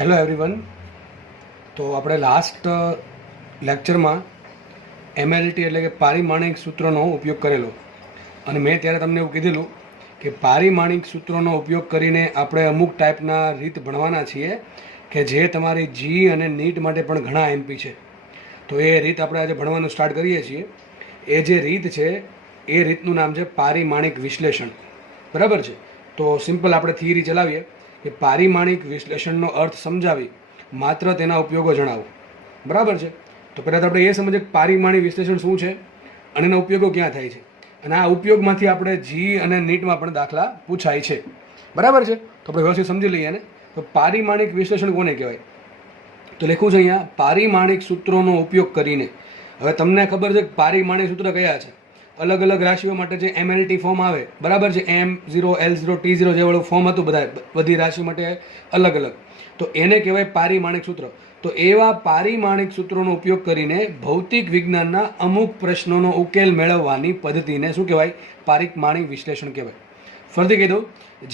Hello everyone. તો આપણે last લેક્ચરમાં એમએલટી એટલે કે પારિમાણિક સૂત્રનો ઉપયોગ કરેલો અને મેં ત્યારે તમને એવું કીધેલું કે પારિમાણિક સૂત્રોનો ઉપયોગ કરીને આપણે અમુક ટાઈપના રીત ભણવાના છીએ કે જે તમારી જી અને નીટ માટે પણ ઘણા એમપી છે. તો એ રીત આપણે આજે ભણવાનું સ્ટાર્ટ કરીએ છીએ. એ જે રીત છે એ રીતનું નામ છે પારિમાણિક વિશ્લેષણ. બરાબર છે. તો સિમ્પલ આપણે થિયરી ચલાવીએ કે પારિમાણિક વિશ્લેષણનો અર્થ સમજાવી માત્ર તેના ઉપયોગો જણાવો. બરાબર છે. તો પહેલાં તો આપણે એ સમજીએ કે પારિમાણિક વિશ્લેષણ શું છે અને એના ઉપયોગો ક્યાં થાય છે, અને આ ઉપયોગમાંથી આપણે જી અને નીટમાં પણ દાખલા પૂછાય છે. બરાબર છે. તો આપણે વ્યવસ્થિત સમજી લઈએ ને. તો પારિમાણિક વિશ્લેષણ કોને કહેવાય? તો લખ્યું છે અહીંયા, પારિમાણિક સૂત્રોનો ઉપયોગ કરીને. હવે તમને ખબર છે કે પારિમાણિક સૂત્ર કયા છે? અલગ અલગ રાશિઓ માટે જે એમએલટી ફોર્મ આવે, બરાબર છે, M0 L0 T0 જેવાળું ફોર્મ હતું બધી રાશિ માટે અલગ અલગ, તો એને કહેવાય પારિમાણિક સૂત્ર. તો એવા પારિમાણિક સૂત્રોનો ઉપયોગ કરીને ભૌતિક વિજ્ઞાનના અમુક પ્રશ્નોનો ઉકેલ મેળવવાની પદ્ધતિને શું કહેવાય? પારિમાણિક વિશ્લેષણ કહેવાય. ફરીથી કહી દઉં,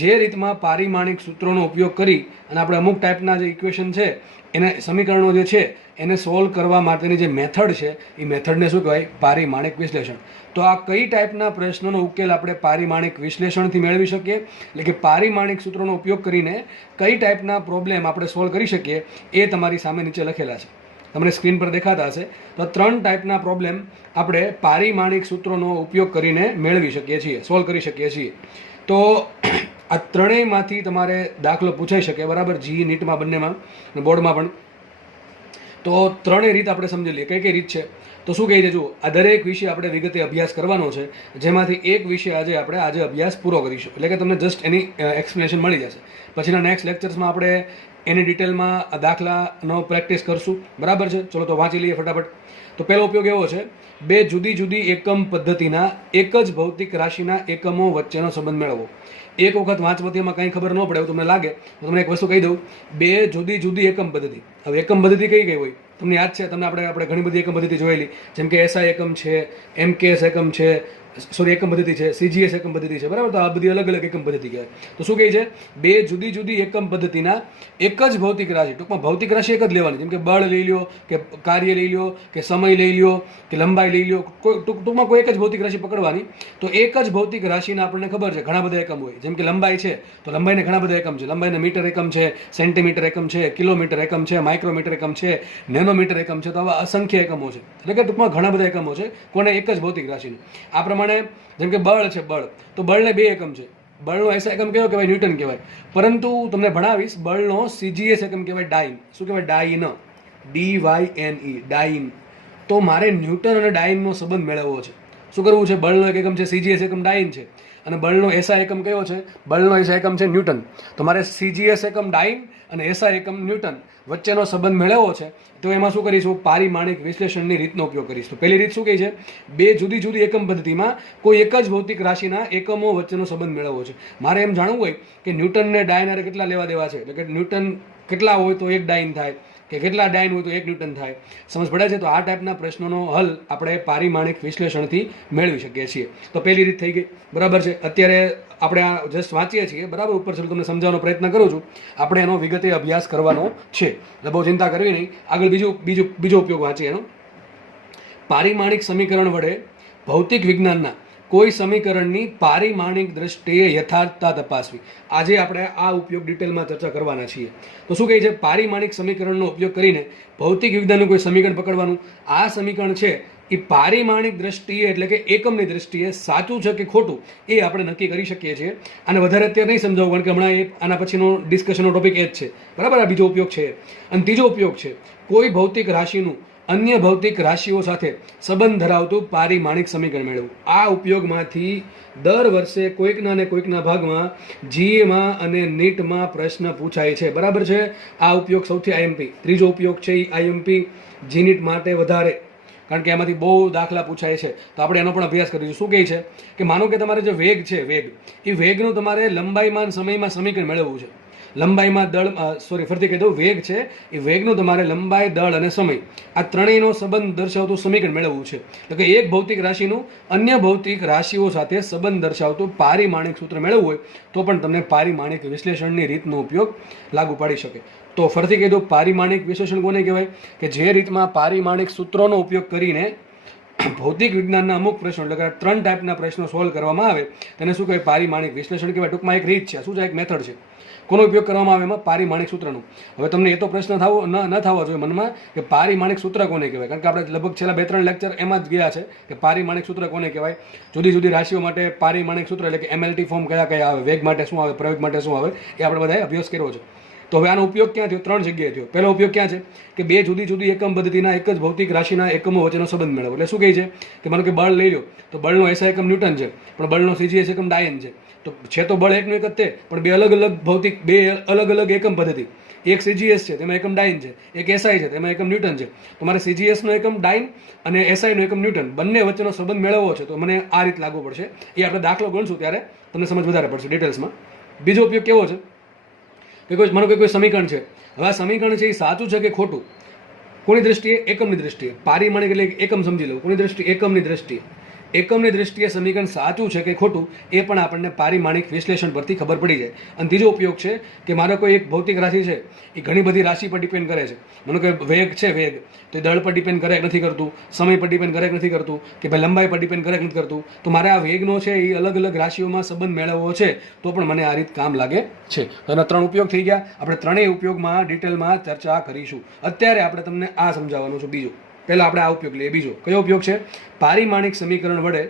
જે રીતમાં પારિમાણિક સૂત્રોનો ઉપયોગ કરી અને આપણે અમુક ટાઈપના જે ઇક્વેશન છે એને સમીકરણો જે છે એને સોલ્વ કરવા માટેની જે મેથડ છે એ મેથડને શું કહેવાય? પારિમાણિક વિશ્લેષણ. તો આ કઈ ટાઈપના પ્રશ્નોનો ઉકેલ આપણે પારિમાણિક વિશ્લેષણથી મેળવી શકીએ, એટલે કે પારિમાણિક સૂત્રોનો ઉપયોગ કરીને કઈ ટાઈપના પ્રોબ્લેમ આપણે સોલ્વ કરી શકીએ, એ તમારી સામે નીચે લખેલા છે, તમને સ્ક્રીન પર દેખાતા હશે. તો 3 ટાઈપના પ્રોબ્લેમ આપણે પારિમાણિક સૂત્રોનો ઉપયોગ કરીને મેળવી શકીએ છીએ, સોલ્વ કરી શકીએ છીએ. તો આ ત્રણેયમાંથી તમારે દાખલો પૂછાઈ શકે, બરાબર, જી નીટમાં બંનેમાં અને બોર્ડમાં પણ. તો ત્રણેય રીત આપણે સમજી લઈએ કઈ કઈ રીત છે. તો શું કહે છે, જુઓ, આ દરેક વિષય આપણે વિગતે અભ્યાસ કરવાનો છે, જેમાંથી એક વિષય આજે અભ્યાસ પૂરો કરીશું, એટલે કે તમને જસ્ટ એની એક્સપ્લેનેશન મળી જશે. પછીના નેક્સ્ટ લેક્ચર્સમાં આપણે એની ડિટેલમાં દાખલાનો પ્રેક્ટિસ કરશું. બરાબર છે. ચલો તો વાંચી લઈએ ફટાફટ. તો પહેલો ઉપયોગ એવો છે, 2 જુદી જુદી એકમ પદ્ધતિના એક જ ભૌતિક રાશિના એકમો વચ્ચેનો સંબંધ મેળવવો. એક વખત વાંચવાથી એમાં કંઈ ખબર ન પડે એવું તમને લાગે તો તમને એક વસ્તુ કહી દઉં, 2 જુદી જુદી એકમ પદ્ધતિ. હવે એકમ પદ્ધતિ કઈ કઈ હોય તમને યાદ છે? તમને આપણે ઘણી બધી એકમ પદ્ધતિ જોયેલી, જેમ કે એસઆઈ એકમ છે, MKS એકમ છે, એકમ પદ્ધતિ છે, CGS એકમ પદ્ધતિ છે, બરાબર. તો આ બધી અલગ અલગ એકમ પદ્ધતિ કહેવાય. તો શું કહે છે? 2 જુદી જુદી એકમ પદ્ધતિના એક જ ભૌતિક રાશિ, ટૂંકમાં ભૌતિક રાશિ એક જ લેવાની, જેમ કે બળ લઈ લ્યો, કે કાર્ય લઈ લ્યો, કે સમય લઈ લ્યો, કે લંબાઈ લઈ લ્યો, ટૂંકમાં કોઈ એક જ ભૌતિક રાશિ પકડવાની. તો એક જ ભૌતિક રાશિના આપણને ખબર છે ઘણા બધા એકમ હોય, જેમ કે લંબાઈ છે તો લંબાઈને ઘણા બધા એકમ છે. લંબાઈને મીટર એકમ છે, સેન્ટીમીટર એકમ છે, કિલોમીટર એકમ છે, માઇક્રોમીટર એકમ છે, નેનોમીટર એકમ છે. તો આવા અસંખ્ય એકમો છે, એટલે કે ટૂંકમાં ઘણા બધા એકમો છે કોને? એક જ ભૌતિક રાશિનું. આ પ્રમાણે જેમ કે બળ છે, બળ, તો બળને 2 એકમ છે. બળનો એસઆઈ એકમ કયો કહેવાય? ન્યૂટન કહેવાય. પરંતુ તમને ભણાવીશ, બળનો CGS એકમ કહેવાય ડાઇન. શું કહેવાય? ડાઇન, DYNE, ડાઇન. તો મારે ન્યૂટન અને ડાઇનનો સંબંધ મેળવવો છે. શું કરવું છે? બળનો એક એકમ છે CGS એકમ ડાઇન છે, અને બળનો એસઆઈ એકમ કયો છે? બળનો એસઆઈ એકમ છે ન્યૂટન. તો મારે CGS એકમ ડાઇન અને એસઆઈ એકમ ન્યૂટન વચ્ચેનો સંબંધ મેળવવો છે. તો એમાં શું કરીશું? પારિમાણિક વિશ્લેષણની રીતનો ઉપયોગ કરીશું. તો પહેલી રીત શું કહી છે? 2 જુદી જુદી એકમ પદ્ધતિમાં કોઈ એક જ ભૌતિક રાશિના એકમો વચ્ચેનો સંબંધ મેળવવો છે. મારે એમ જાણવું હોય કે ન્યૂટનને ડાઇન હારે કેટલા લેવા દેવા છે, એટલે કે ન્યૂટન કેટલા હોય તો 1 ડાઇન થાય, કે કેટલા ડાઇન હોય તો 1 ન્યૂટન થાય. સમજ પડે છે? તો આ ટાઈપના પ્રશ્નોનો હલ આપણે પારિમાણિક વિશ્લેષણથી મેળવી શકીએ છીએ. તો પહેલી રીત થઈ ગઈ. બરાબર છે. અત્યારે આપણે આ જસ્ટ વાંચીએ છીએ, બરાબર, ઉપર સુધી તમને સમજાવવાનો પ્રયત્ન કરું છું. આપણે એનો વિગતે અભ્યાસ કરવાનો છે, એટલે બહુ ચિંતા કરવી નહીં. આગળ બીજો ઉપયોગ વાંચીએ એનો. પારિમાણિક સમીકરણ વડે ભૌતિક વિજ્ઞાનના કોઈ સમીકરણની પારિમાણિક દ્રષ્ટિએ યથાર્થતા તપાસવી. આજે આપણે આ ઉપયોગ ડિટેલમાં ચર્ચા કરવાના છીએ. તો શું કહે છે? પારિમાણિક સમીકરણનો ઉપયોગ કરીને ભૌતિક વિજ્ઞાનનું કોઈ સમીકરણ પકડવાનું. આ સમીકરણ છે એ પારિમાણિક દ્રષ્ટિએ, એટલે કે એકમની દ્રષ્ટિએ સાચું છે કે ખોટું એ આપણે નક્કી કરી શકીએ છીએ. આને વધારે અત્યારે નહીં સમજાવું, કારણ કે હમણાં આના પછીનો ડિસ્કશનનો ટોપિક એ જ છે, બરાબર. આ બીજો ઉપયોગ છે. અને ત્રીજો ઉપયોગ છે, કોઈ ભૌતિક રાશિનું અન્ય ભૌતિક રાશિઓ સાથે સંબંધ ધરાવતું પારિમાણિક સમીકરણ મેળવવું. આ ઉપયોગમાંથી દર વર્ષે કોઈકના ને કોઈકના ભાગમાં જીમાં અને નીટમાં પ્રશ્ન પૂછાય છે. બરાબર છે. આ ઉપયોગ સૌથી IMP. ત્રીજો ઉપયોગ છે એ IMP, જી નીટ માટે વધારે, કારણ કે એમાંથી બહુ દાખલા પૂછાય છે. તો આપણે એનો પણ અભ્યાસ કરીશું. શું કહે છે કે માનો કે તમારે જે વેગ છે, વેગ, એ વેગનું તમારે લંબાઈમાં સમયમાં સમીકરણ મેળવવું છે. લંબાઈમાં દળ ફરીથી કહી દઉં, વેગ છે એ વેગનું તમારે લંબાઈ, દળ અને સમય આ ત્રણેયનો સંબંધ દર્શાવતું સમીકરણ મેળવવું છે. એટલે કે એક ભૌતિક રાશિનું અન્ય ભૌતિક રાશિઓ સાથે સંબંધ દર્શાવતું પારિમાણિક સૂત્ર મેળવવું હોય તો પણ તમને પારિમાણિક વિશ્લેષણની રીતનો ઉપયોગ લાગુ પાડી શકે. તો ફરીથી કહી દઉં, પારિમાણિક વિશ્લેષણ કોને કહેવાય? કે જે રીતમાં પારિમાણિક સૂત્રોનો ઉપયોગ કરીને ભૌતિક વિજ્ઞાનના અમુક પ્રશ્નો, એટલે કે 3 ટાઈપના પ્રશ્નો સોલ્વ કરવામાં આવે તેને શું કહેવાય? પારિમાણિક વિશ્લેષણ કહેવાય. ટૂંકમાં એક રીત છે, શું છે? એક મેથડ છે. કોનો ઉપયોગ કરવામાં આવે એમાં? પારિમાણિક સૂત્રનો. હવે તમને એ તો પ્રશ્ન ન થવો જોઈએ મનમાં કે પારિમાણિક સૂત્ર કોને કહેવાય, કારણ કે આપણે લગભગ છેલ્લા 2-3 લેક્ચર એમાં જ ગયા છે કે પારિમાણિક સૂત્ર કોને કહેવાય. જુદી જુદી રાશિઓ માટે પારિમાણિક સૂત્ર એટલે કે MLT ફોર્મ કયા કયા આવે, વેગ માટે શું આવે, પ્રયોગ માટે શું આવે, એ આપણે બધાએ અભ્યાસ કર્યો છે. તો હવે આનો ઉપયોગ ક્યાં થયો? 3 જગ્યાએ થયો. પહેલો ઉપયોગ ક્યાં છે? કે 2 જુદી જુદી એકમ પદ્ધતિના એક જ ભૌતિક રાશિના એકમો વચ્ચેનો સંબંધ મેળવો. એટલે શું કહે છે કે માનો કે બળ લઈ લો તો બળનો SI એકમ ન્યૂટન છે, પણ બળનો CGS એકમ ડાયન છે. તો છે તો બળ એકનું એક જ તે, પણ 2 અલગ અલગ ભૌતિક, 2 અલગ અલગ એકમ પદ્ધતિ. એક CGS છે તેમાં એકમ ડાયન છે, એક SI છે તેમાં એકમ ન્યૂટન છે. તો મારે CGS નો એકમ ડાયન અને SI નો એકમ ન્યૂટન બંને વચ્ચેનો સંબંધ મેળવવો છે તો મને આ રીત લાગુ પડશે. એ આપણે દાખલો ગણશું ત્યારે તમને સમજ વધારે પડશે ડિટેલ્સમાં. બીજો ઉપયોગ કેવો છે કે માનો કે કોઈ સમીકરણ છે. હવે આ સમીકરણ છે એ સાચું છે કે ખોટું? કોની દ્રષ્ટિએ? એકમની દ્રષ્ટિએ. પારિમાણિક એટલે એકમ સમજી લો. કોની દ્રષ્ટિએ? એકમની દ્રષ્ટિએ. એકમની દ્રષ્ટિએ સમીકરણ સાચું છે કે ખોટું એ પણ આપણને પારિમાણિક વિશ્લેષણ પરથી ખબર પડી જાય. અને ત્રીજો ઉપયોગ છે કે મારો કોઈ એક ભૌતિક રાશિ છે એ ઘણી બધી રાશિ પર ડિપેન્ડ કરે છે. માનો કે વેગ છે, વેગ તો એ દળ પર ડિપેન્ડ કરે નથી કરતું, સમય પર ડિપેન્ડ કરે નથી કરતું, કે ભાઈ લંબાઈ પર ડિપેન્ડ કરે નથી કરતું. તો મારે આ વેગનો છે એ અલગ અલગ રાશિઓમાં સંબંધ મેળવવો છે તો પણ મને આ રીત કામ લાગે છે. તો એના 3 ઉપયોગ થઈ ગયા. આપણે ત્રણેય ઉપયોગમાં ડિટેલમાં ચર્ચા કરીશું. અત્યારે આપણે તમને આ સમજાવવાનું છે. બીજું પહેલાં આપણે આ ઉપયોગ લઈએ. બીજો કયો ઉપયોગ છે? પારિમાણિક સમીકરણ વડે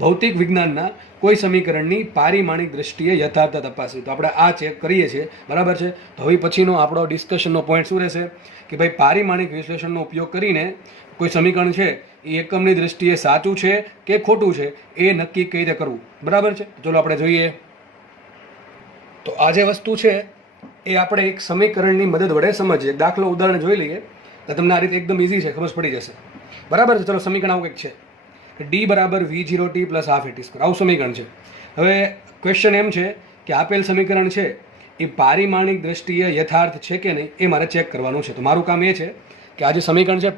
ભૌતિક વિજ્ઞાનના કોઈ સમીકરણની પારિમાણિક દ્રષ્ટિએ યથાર્થતા તપાસવી. તો આપણે આ ચેક કરીએ છીએ, બરાબર છે. તો હવે પછીનો આપણો ડિસ્કશનનો પોઈન્ટ શું રહેશે કે ભાઈ પારિમાણિક વિશ્લેષણનો ઉપયોગ કરીને કોઈ સમીકરણ છે એ એકમની દ્રષ્ટિએ સાચું છે કે ખોટું છે એ નક્કી કઈ રીતે કરવું, બરાબર છે. ચલો આપણે જોઈએ. તો આ જે વસ્તુ છે એ આપણે એક સમીકરણની મદદ વડે સમજીએ. એક દાખલો ઉદાહરણ જોઈ લઈએ તો તમને આ રીતે એકદમ ઇઝી છે, ખબર પડી જશે, બરાબર છે. ચલો સમીકરણ આવું કંઈક છે કે D = V0t + ½ AT². આવું સમીકરણ છે. હવે ક્વેશ્ચન એમ છે કે આપેલ સમીકરણ છે એ પારિમાણિક દ્રષ્ટિએ યથાર્થ છે કે નહીં એ મારે ચેક કરવાનું છે. તો મારું કામ એ છે કે આ જે સમીકરણ છે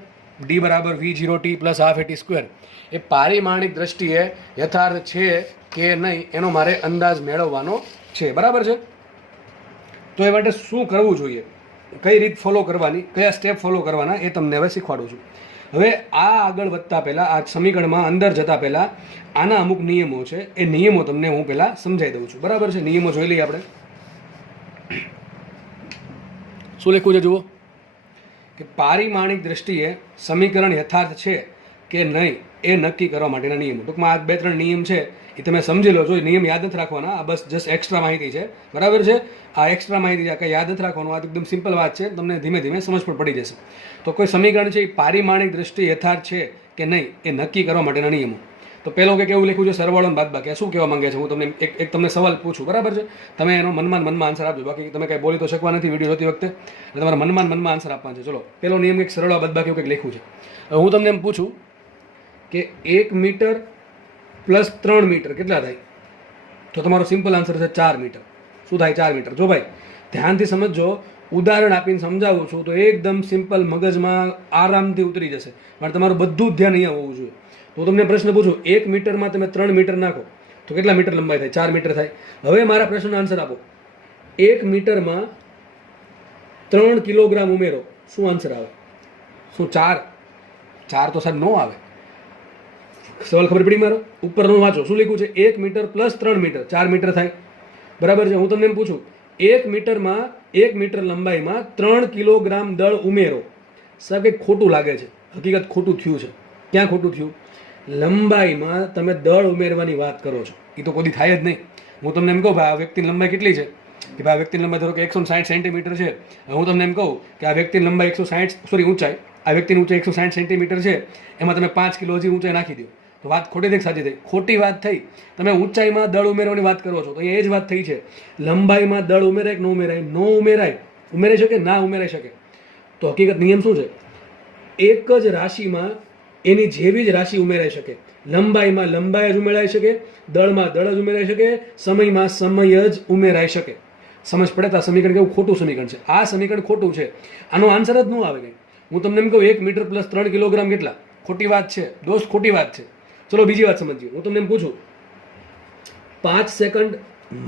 D = V0t + ½ AT² એ પારિમાણિક દ્રષ્ટિએ યથાર્થ છે કે નહીં એનો મારે અંદાજ મેળવવાનો છે, બરાબર છે. તો એ માટે શું કરવું જોઈએ, કઈ રીત ફોલો કરવાની, કયા સ્ટેપ ફોલો કરવાના એ તમને હવે શીખવાડું છું. હવે આ આગળ વધતા પહેલાં, આ સમીકરણમાં અંદર જતા પહેલાં આના અમુક નિયમો છે, એ નિયમો તમને હું પહેલાં સમજાવી દઉં છું, બરાબર છે. નિયમો જોઈ લઈએ આપણે. શું લખ્યું છે જુઓ કે પારિમાણિક દ્રષ્ટિએ સમીકરણ યથાર્થ છે કે નહીં એ નક્કી કરવા માટેના નિયમો. ટૂંકમાં આ 2-3 નિયમ છે એ તમે સમજી લો છો. નિયમ યાદ નથી રાખવાના, આ બસ જસ્ટ એક્સ્ટ્રા માહિતી છે, બરાબર છે. આ એક્સ્ટ્રા માહિતી છે, કંઈ યાદ નથી રાખવાનું. આ એકદમ સિમ્પલ વાત છે, તમને ધીમે ધીમે સમજ પણ પડી જશે. તો કોઈ સમીકરણ છે એ પારિમાણિક દ્રષ્ટિએ યથાર્થ છે કે નહીં એ નક્કી કરવા માટેના નિયમો. તો પહેલો કે કેવું લખ્યું છે? સરવાળો અને બાદબાકી. શું કહેવા માંગે છે? હું તમને એક તમને સવાલ પૂછું, બરાબર છે. તમે એનો મનમાં આન્સર આપજો, બાકી તમે કંઈ બોલી તો શકવા નથી વિડીયો જોતી વખતે, એટલે તમારે મનમાં આન્સર આપવાનો છે. ચલો પહેલો નિયમ એક સરવાળો બાદબાકી કંઈક લખ્યું છે. હવે હું તમને એમ પૂછું કે 1 મીટર + 3 મીટર કેટલા થાય? તો તમારો સિમ્પલ આન્સર છે 4 મીટર. શું થાય? 4 મીટર. જો ભાઈ ધ્યાનથી સમજો, ઉદાહરણ આપીને સમજાવું છું તો એકદમ સિમ્પલ, મગજમાં આરામથી ઉતરી જશે. પણ તમારું બધું જ ધ્યાન અહીંયા હોવું જોઈએ. તો તમને પ્રશ્ન પૂછું, 1 મીટરમાં તમે 3 મીટર નાખો તો કેટલા મીટર લંબાઈ થાય? 4 મીટર થાય. હવે મારા પ્રશ્નનો આન્સર આપો. 1 મીટરમાં 3 કિલોગ્રામ ઉમેરો, શું આન્સર આવે? શું 4? 4 તો સાહેબ નો આવે. સવાલ ખબર પડી મારો? ઉપરનું વાંચો, શું લખ્યું છે? 1 મીટર + 3 મીટર 4 મીટર થાય, બરાબર છે. હું તમને એમ પૂછું, 1 મીટરમાં 1 મીટર લંબાઈમાં 3 કિલોગ્રામ દળ ઉમેરો. સાહેબ કંઈક ખોટું લાગે છે. હકીકત ખોટું થયું છે. ક્યાં ખોટું થયું? લંબાઈમાં તમે દળ ઉમેરવાની વાત કરો છો, એ તો કોઈ થાય જ નહીં. હું તમને એમ કહું ભાઈ આ વ્યક્તિની લંબાઈ કેટલી છે, કે ભાઈ આ વ્યક્તિની લંબાઈ ધરો કે 160 સેન્ટીમીટર છે. હું તમને એમ કહું કે આ વ્યક્તિની લંબાઈ 160 ઊંચાઈ, આ વ્યક્તિની ઊંચાઈ 160 સેન્ટીમીટર છે, એમાં તમે 5 કિલો હજી ઊંચાઈ નાખી દો તો વાત ખોટી થઈ સાચી થઈ? ખોટી વાત થઈ. તમે ઊંચાઈમાં દળ ઉમેરવાની વાત કરો છો તો એ જ વાત થઈ છે. લંબાઈમાં દળ ઉમેરાય કે ન ઉમેરાય? ન ઉમેરાય. ઉમેરાઈ શકે? ના ઉમેરાઈ શકે. તો હકીકત નિયમ શું છે? એક જ રાશિમાં એની જેવી જ રાશિ ઉમેરાઈ શકે. લંબાઈમાં લંબાઈ જ ઉમેરાઈ શકે, દળમાં દળ જ ઉમેરાઈ શકે, સમયમાં સમય જ ઉમેરાઈ શકે. સમજ પડે તો આ સમીકરણ કેવું ખોટું સમીકરણ છે, આ સમીકરણ ખોટું છે, આનો આન્સર જ ન આવે કંઈ. હું તમને એમ કહું 1 મીટર પ્લસ 3 કિલોગ્રામ કેટલા, ખોટી વાત છે દોસ્ત, ખોટી વાત છે. ચલો બીજી વાત સમજીએ. હું તમને એમ પૂછું 5 સેકન્ડ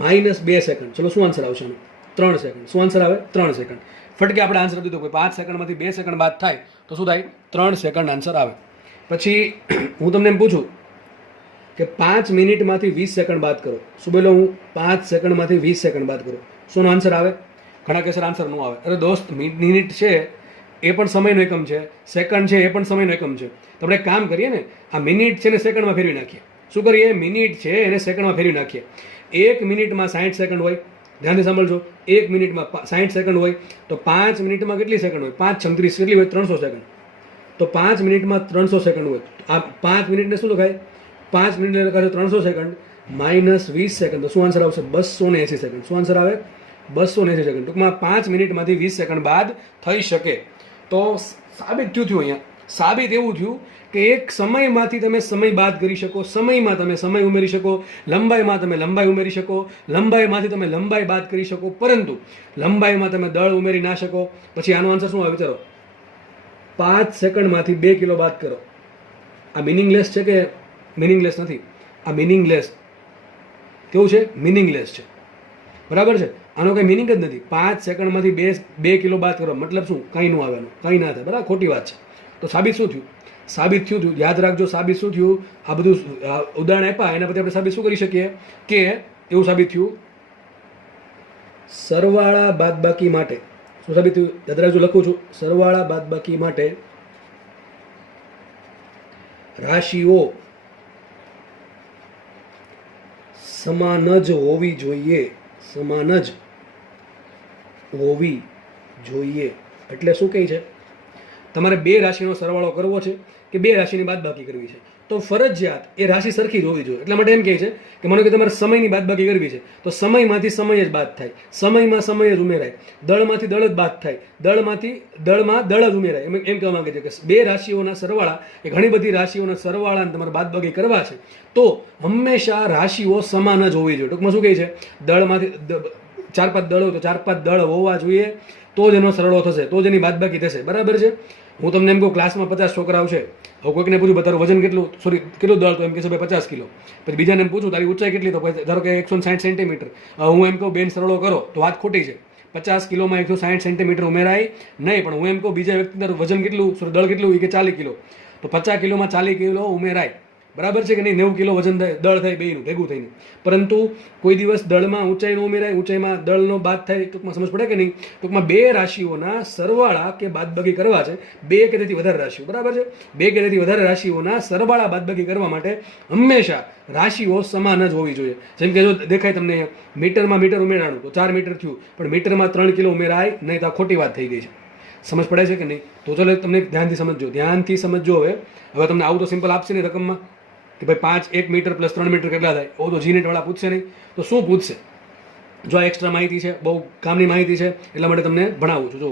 માઇનસ 2 સેકન્ડ, ચલો શું આન્સર આવશે આનો? 3 સેકન્ડ. શું આન્સર આવે? 3 સેકન્ડ. ફટકે આપણે આન્સર દીધો કે 5 સેકન્ડમાંથી 2 સેકન્ડ બાદ થાય તો શું થાય? 3 સેકન્ડ આન્સર આવે. પછી હું તમને એમ પૂછું કે 5 મિનિટમાંથી 20 સેકન્ડ બાદ કરો. શું બોલો હું? 5 સેકન્ડમાંથી 20 સેકન્ડ બાદ કરો. શું આન્સર આવે? ઘણા કહેશે આન્સર ન આવે. અરે દોસ્ત, મિનિટ છે એ પણ સમયનો એકમ છે, સેકન્ડ છે એ પણ સમયનો એકમ છે. તો આપણે એક કામ કરીએ ને, આ મિનિટ છે ને સેકન્ડમાં ફેરવી નાખીએ. શું કરીએ? મિનિટ છે એને સેકન્ડમાં ફેરવી નાખીએ. 1 મિનિટમાં 60 સેકન્ડ હોય, ધ્યાનથી સાંભળજો. 1 મિનિટમાં 60 સેકન્ડ હોય તો 5 મિનિટમાં કેટલી સેકન્ડ હોય? 5 36 કેટલી હોય? 300 સેકન્ડ. તો 5 મિનિટમાં 300 સેકન્ડ હોય. આ 5 મિનિટને શું લખાય? 5 મિનિટ લખાય 300 સેકન્ડ માઇનસ 20 સેકન્ડ. તો શું આન્સર આવશે? 280 સેકન્ડ. શું આન્સર આવે? 280 સેકન્ડ. ટૂંકમાં 5 મિનિટમાંથી 20 સેકન્ડ બાદ થઈ શકે. તો સાબિત થયું અહીંયા. સાબિત એવું થયું કે એક સમયમાંથી તમે સમય બાદ કરી શકો, સમયમાં તમે સમય ઉમેરી શકો, લંબાઈમાં તમે લંબાઈ ઉમેરી શકો, લંબાઈમાંથી તમે લંબાઈ બાદ કરી શકો, પરંતુ લંબાઈમાં તમે દળ ઉમેરી ના શકો. પછી આનો આન્સર શું આવે વિચારો? 5 સેકન્ડમાંથી 2 કિલો બાદ કરો. આ મિનિંગલેસ છે કે મિનિંગલેસ નથી? આ મિનિંગલેસ કેવું છે? મિનિંગલેસ છે. બરાબર છે? આનો કંઈ મિનિંગ જ નથી. 5 સેકન્ડમાંથી 2 કિલો બાદ કરો મતલબ શું? કંઈ ન આવે, કંઈ ના થાય. બરાબર, ખોટી વાત છે. તો સાબિત શું થયું? સાબિત થયું. યાદ રાખજો સાબિત શું થયું. આ બધું ઉદાહરણ આપ્યા એના પછી આપણે સાબિત શું કરી શકીએ કે એવું સાબિત થયું સરવાળા બાદબાકી માટે. શું સાબિત થયું? યાદ રાખજો, લખું છું. સરવાળા બાદબાકી માટે રાશિઓ સમાન જ હોવી જોઈએ. સમાન જ હોવી જોઈએ એટલે શું કહે છે? તમારે 2 રાશિનો સરવાળો કરવો છે કે 2 રાશિની બાદબાકી કરવી છે, તો ફરજિયાત એ રાશિ સરખી જ હોવી જોઈએ. એટલા માટે એમ કહે છે કે માનો કે તમારે સમયની બાદબાકી કરવી છે તો સમયમાંથી સમય જ બાદ થાય, સમયમાં સમય જ ઉમેરાય, દળમાંથી દળ જ બાદ થાય, દળમાંથી દળમાં દળ જ ઉમેરાય. એમ કહેવા માંગે છે કે 2 રાશિઓના સરવાળા કે ઘણી બધી રાશિઓના સરવાળાને તમારે બાદબાકી કરવા છે તો હંમેશા રાશિઓ સમાન જ હોવી જોઈએ. ટૂંકમાં શું કહે છે? દળમાંથી 4-5 દળ હોય તો 4-5 દળ હોવા જોઈએ તો જ એનો સરવાળો થશે, તો જ એની બાદબાકી થશે. બરાબર છે? હું તમને એમ કહું ક્લાસમાં 50 છોકરાઓ છે, હવે કોઈકને પૂછું તારું વજન કેટલું, સોરી કેટલું દળ, તો એમ કહેશે ભાઈ 50 કિલો. પછી બીજાને એમ પૂછું તારી ઊંચાઈ કેટલી, તો ધારો કે 160 સેન્ટીમીટર. હું એમ કહું બેન સરળો કરો તો વાત ખોટી છે. 50 કિલોમાં 160 સેન્ટીમીટર ઉમેરાય નહીં. પણ હું એમ કહું બીજા વ્યક્તિ તારું વજન કેટલું, સોરી દળ કેટલું, એ કે 40 કિલો, તો 50 કિલોમાં 40 કિલો ઉમેરાય. બરાબર છે કે નહીં? 90 કિલો વજન દળ થાય બેયનું ભેગું થઈને. પરંતુ કોઈ દિવસ દળમાં ઊંચાઈ ન ઉમેરાય, ઊંચાઈમાં દળનો બાદ થાય. ટૂંકમાં સમજ પડે કે નહીં? ટૂંકમાં 2 રાશિઓના સરવાળા કે બાદબાકી કરવા છે, 2 કે તેથી વધારે રાશિઓ. બરાબર છે? 2 કે તેથી વધારે રાશિઓના સરવાળા બાદબાકી કરવા માટે હંમેશા રાશિઓ સમાન જ હોવી જોઈએ. જેમ કે જો દેખાય તમને મીટરમાં મીટર ઉમેરાણું તો 4 મીટર થયું, પણ મીટરમાં 3 કિલો ઉમેરાય નહીં, તો આ ખોટી વાત થઈ ગઈ છે. સમજ પડે છે કે નહીં? તો ચાલો તમને ધ્યાનથી સમજજો, ધ્યાનથી સમજજો. હવે તમને આવું તો સિમ્પલ આપશે નહીં રકમમાં કે ભાઈ 1 મીટર પ્લસ 3 મીટર કેટલા થાય? ઓ તો જીનેટ વાળા પૂછશે નહીં. તો શું પૂછશે? જો આ એક્સ્ટ્રા માહિતી છે, બહુ કામની માહિતી છે, એટલા માટે તમને ભણાવું છું. જો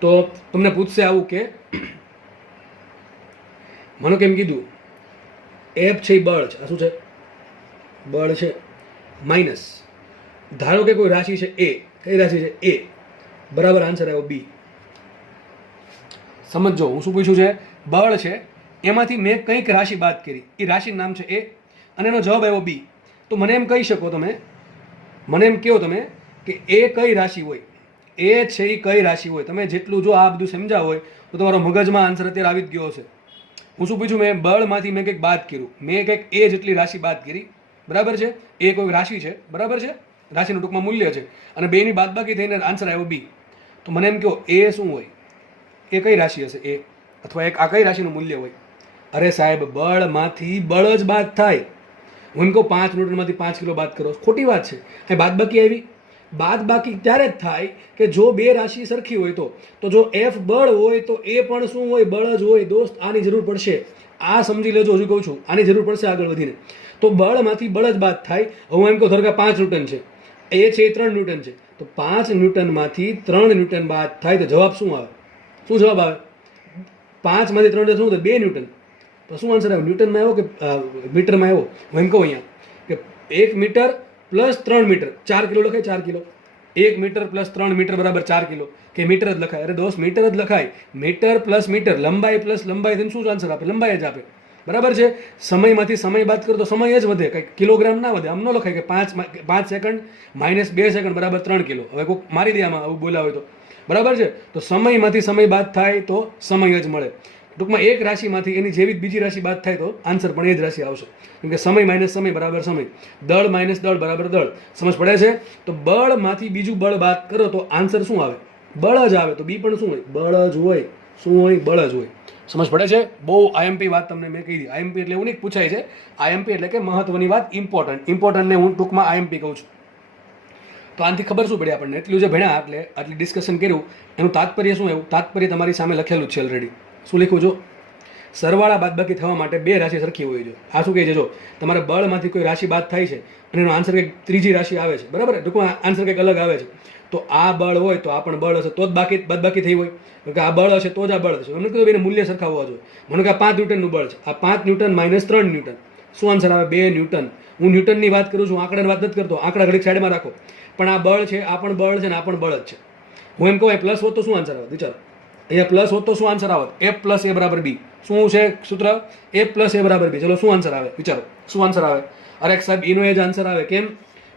તો તમને પૂછશે આવું કે મને કેમ કીધું એફ છે એ બળ છે. આ શું છે? બળ છે. માઇનસ ધારો કે કોઈ રાશિ છે એ. કઈ રાશિ છે? એ. બરાબર, આન્સર આવ્યો બી. સમજો હું શું પૂછ્યું છે? બળ છે, એમાંથી મેં કંઈક રાશિ બાદ કરી, એ રાશિનું નામ છે એ, અને એનો જવાબ આવ્યો બી. તો મને એમ કહી શકો તમે, મને એમ કહો તમે કે એ કઈ રાશિ હોય? એ છે એ કઈ રાશિ હોય? તમે જેટલું જો આ બધું સમજાવ હોય તો તમારો મગજમાં આન્સર અત્યારે આવી જ ગયો હશે. હું શું પૂછું? મેં બળમાંથી મેં કંઈક બાદ કર્યું, મેં કંઈક એ જેટલી રાશિ બાદ કરી. બરાબર છે? એ કોઈ રાશિ છે. બરાબર છે? રાશિનું ટૂંકમાં મૂલ્ય છે, અને બેની બાદબાકી થઈને આન્સર આવ્યો બી. તો મને એમ કહો એ શું હોય? એ કઈ રાશિ હશે? એ અથવા એક આ કઈ રાશિનું મૂલ્ય હોય? અરે સાહેબ, બળમાંથી બળ જ બાદ થાય. હું એમ કહું 5 ન્યૂટનમાંથી 5 કિલો બાદ કરો, ખોટી વાત છે. એ બાદબાકી આવી. બાદબાકી ત્યારે જ થાય કે જો 2 રાશિ સરખી હોય તો જો એફ બળ હોય તો એ પણ શું હોય? બળ જ હોય. દોસ્ત આની જરૂર પડશે, આ સમજી લેજો. હજુ કહું છું આની જરૂર પડશે આગળ વધીને. તો બળમાંથી બળ જ બાદ થાય. હું એમ કહું ધારો કે 5 ન્યૂટન છે, એ છે 3 ન્યૂટન છે, તો 5 ન્યૂટનમાંથી 3 ન્યૂટન બાદ થાય તો જવાબ શું આવે? શું જવાબ આવે? 5 માંથી 3 શું થાય? 2 ન્યૂટન. તો શું આન્સર આવ્યો? ન્યૂટનમાં આવ્યો કે મીટરમાં આવ્યો? હું એમ કહું અહીંયા કે 1 મીટર પ્લસ 3 મીટર 4 કિલો લખાય. 4 કિલો 1 મીટર પ્લસ 3 મીટર બરાબર 4 કિલો, કે મીટર જ લખાય? અરે દોસ્ત મીટર જ લખાય. મીટર પ્લસ મીટર, લંબાઈ પ્લસ લંબાઈ, તેને શું આન્સર આપે? લંબાઈ જ આપે. બરાબર છે. સમયમાંથી સમય બાદ કરો તો સમય જ વધે, કંઈક કિલોગ્રામ ના વધે. આમ ન લખાય કે 5 સેકન્ડ માઇનસ 2 સેકન્ડ બરાબર 3 કિલો. હવે કોઈક મારી દે આમાં આવું બોલ્યા હોય તો. બરાબર છે. તો સમયમાંથી સમય બાદ થાય તો સમય જ મળે. ટૂંકમાં એક રાશિમાંથી એની જેવી બીજી રાશિ બાદ થાય તો આન્સર પણ એ જ રાશિ આવશે. કેમ કે સમય માઇનસ સમય બરાબર સમય, દળ માઇનસ દળ બરાબર દળ. સમજ પડે છે? તો બળમાંથી બીજું બળ બાદ કરો તો આન્સર શું આવે? બળ જ આવે. તો બી પણ શું હોય? બળ જ હોય. શું હોય? બળ જ હોય. સમજ પડે છે? બહુ આઈએમપી વાત તમને મેં કહી દીધી. આઈએમપી એટલે એવું નહીં પૂછાય છે. આઈએમપી એટલે કે મહત્વની વાત, ઇમ્પોર્ટન્ટને હું ટૂંકમાં આઈએમપી કહું છું. તો આનાથી ખબર શું પડી આપણને? એટલું જે ભણ્યા એટલે આટલી ડિસ્કશન કર્યું એનું તાત્પર્ય શું? એવું તાત્પર્ય તમારી સામે લખેલું જ છે ઓલરેડી. શું લખ્યું? જો સરવાળા બાદબાકી થવા માટે બે રાશિ સરખી હોવી જોઈએ. આ શું કહે છે? જો તમારે બળમાંથી કોઈ રાશિ બાદ થાય છે અને એનો આન્સર કંઈક ત્રીજી રાશિ આવે છે, બરાબર? ટૂંકમાં આન્સર કંઈક અલગ આવે છે, તો આ બળ હોય તો આ પણ બળ હશે, તો જ બાદબાકી થઈ હોય. કે આ બળ હશે તો જ આ બળ થશે. એમને કીધું એને મૂલ્ય સરખા હોવા જોઈએ. મને કે આ 5 ન્યૂટનનું બળ છે, આ 5 ન્યૂટન માઇનસ 3 ન્યૂટન. શું આન્સર આવે? 2 ન્યૂટન. હું ન્યૂટનની વાત કરું છું, આંકડાની વાત નથી કરતો. આંકડા ઘડીક સાઈડમાં રાખો. પણ આ બળ છે, આ પણ બળ છે ને આ પણ બળ જ છે. હું એમ કહું પ્લસ હોત તો શું આન્સર આવે? વિચારો. અહીંયા પ્લસ હોત તો શું આન્સર આવત? એ પ્લસ એ બરાબર બી. શું છે સૂત્ર? એ પ્લસ એ બરાબર બી. ચલો શું આન્સર આવે? વિચારો શું આન્સર આવે? અરે સાહેબ એનો એ જ આન્સર આવે. કેમ?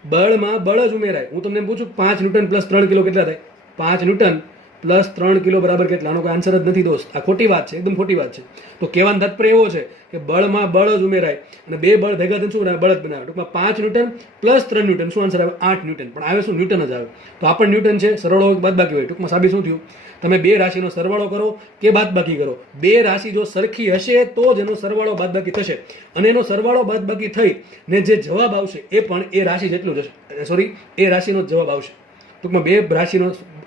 બળમાં બળ જ ઉમેરાય. હું તમને પૂછું 5 ન્યૂટન પ્લસ 3 કિલો કેટલા થાય? 5 ન્યૂટન પ્લસ 3 કિલો બરાબર કેટલા? આનો કોઈ આન્સર જ નથી દોસ્ત. આ ખોટી વાત છે, એકદમ ખોટી વાત છે. તો કહેવાનો તાત્પર્ય એવો છે કે બળમાં બળ જ ઉમેરાય અને બે બળ ભેગા થઈને શું બનાવે? બળ જ બનાવે. ટૂંકમાં 5 ન્યૂટન પ્લસ 3 ન્યૂટન. શું આન્સર આવે? 8 ન્યૂટન. પણ આવે શું? ન્યૂટન જ આવે. તો આ પણ ન્યૂટન છે. સરવાળો બાદબાકી હોય. ટૂંકમાં સાબિત શું થયું? તમે બે રાશિનો સરવાળો કરો કે બાદબાકી કરો, બે રાશિ જો સરખી હશે તો જ એનો સરવાળો બાદબાકી થશે. અને એનો સરવાળો બાદબાકી થઈ ને જે જવાબ આવશે એ પણ એ રાશિ જેટલું જ હશે. સોરી, એ રાશિનો જ જવાબ આવશે. ટૂંકમાં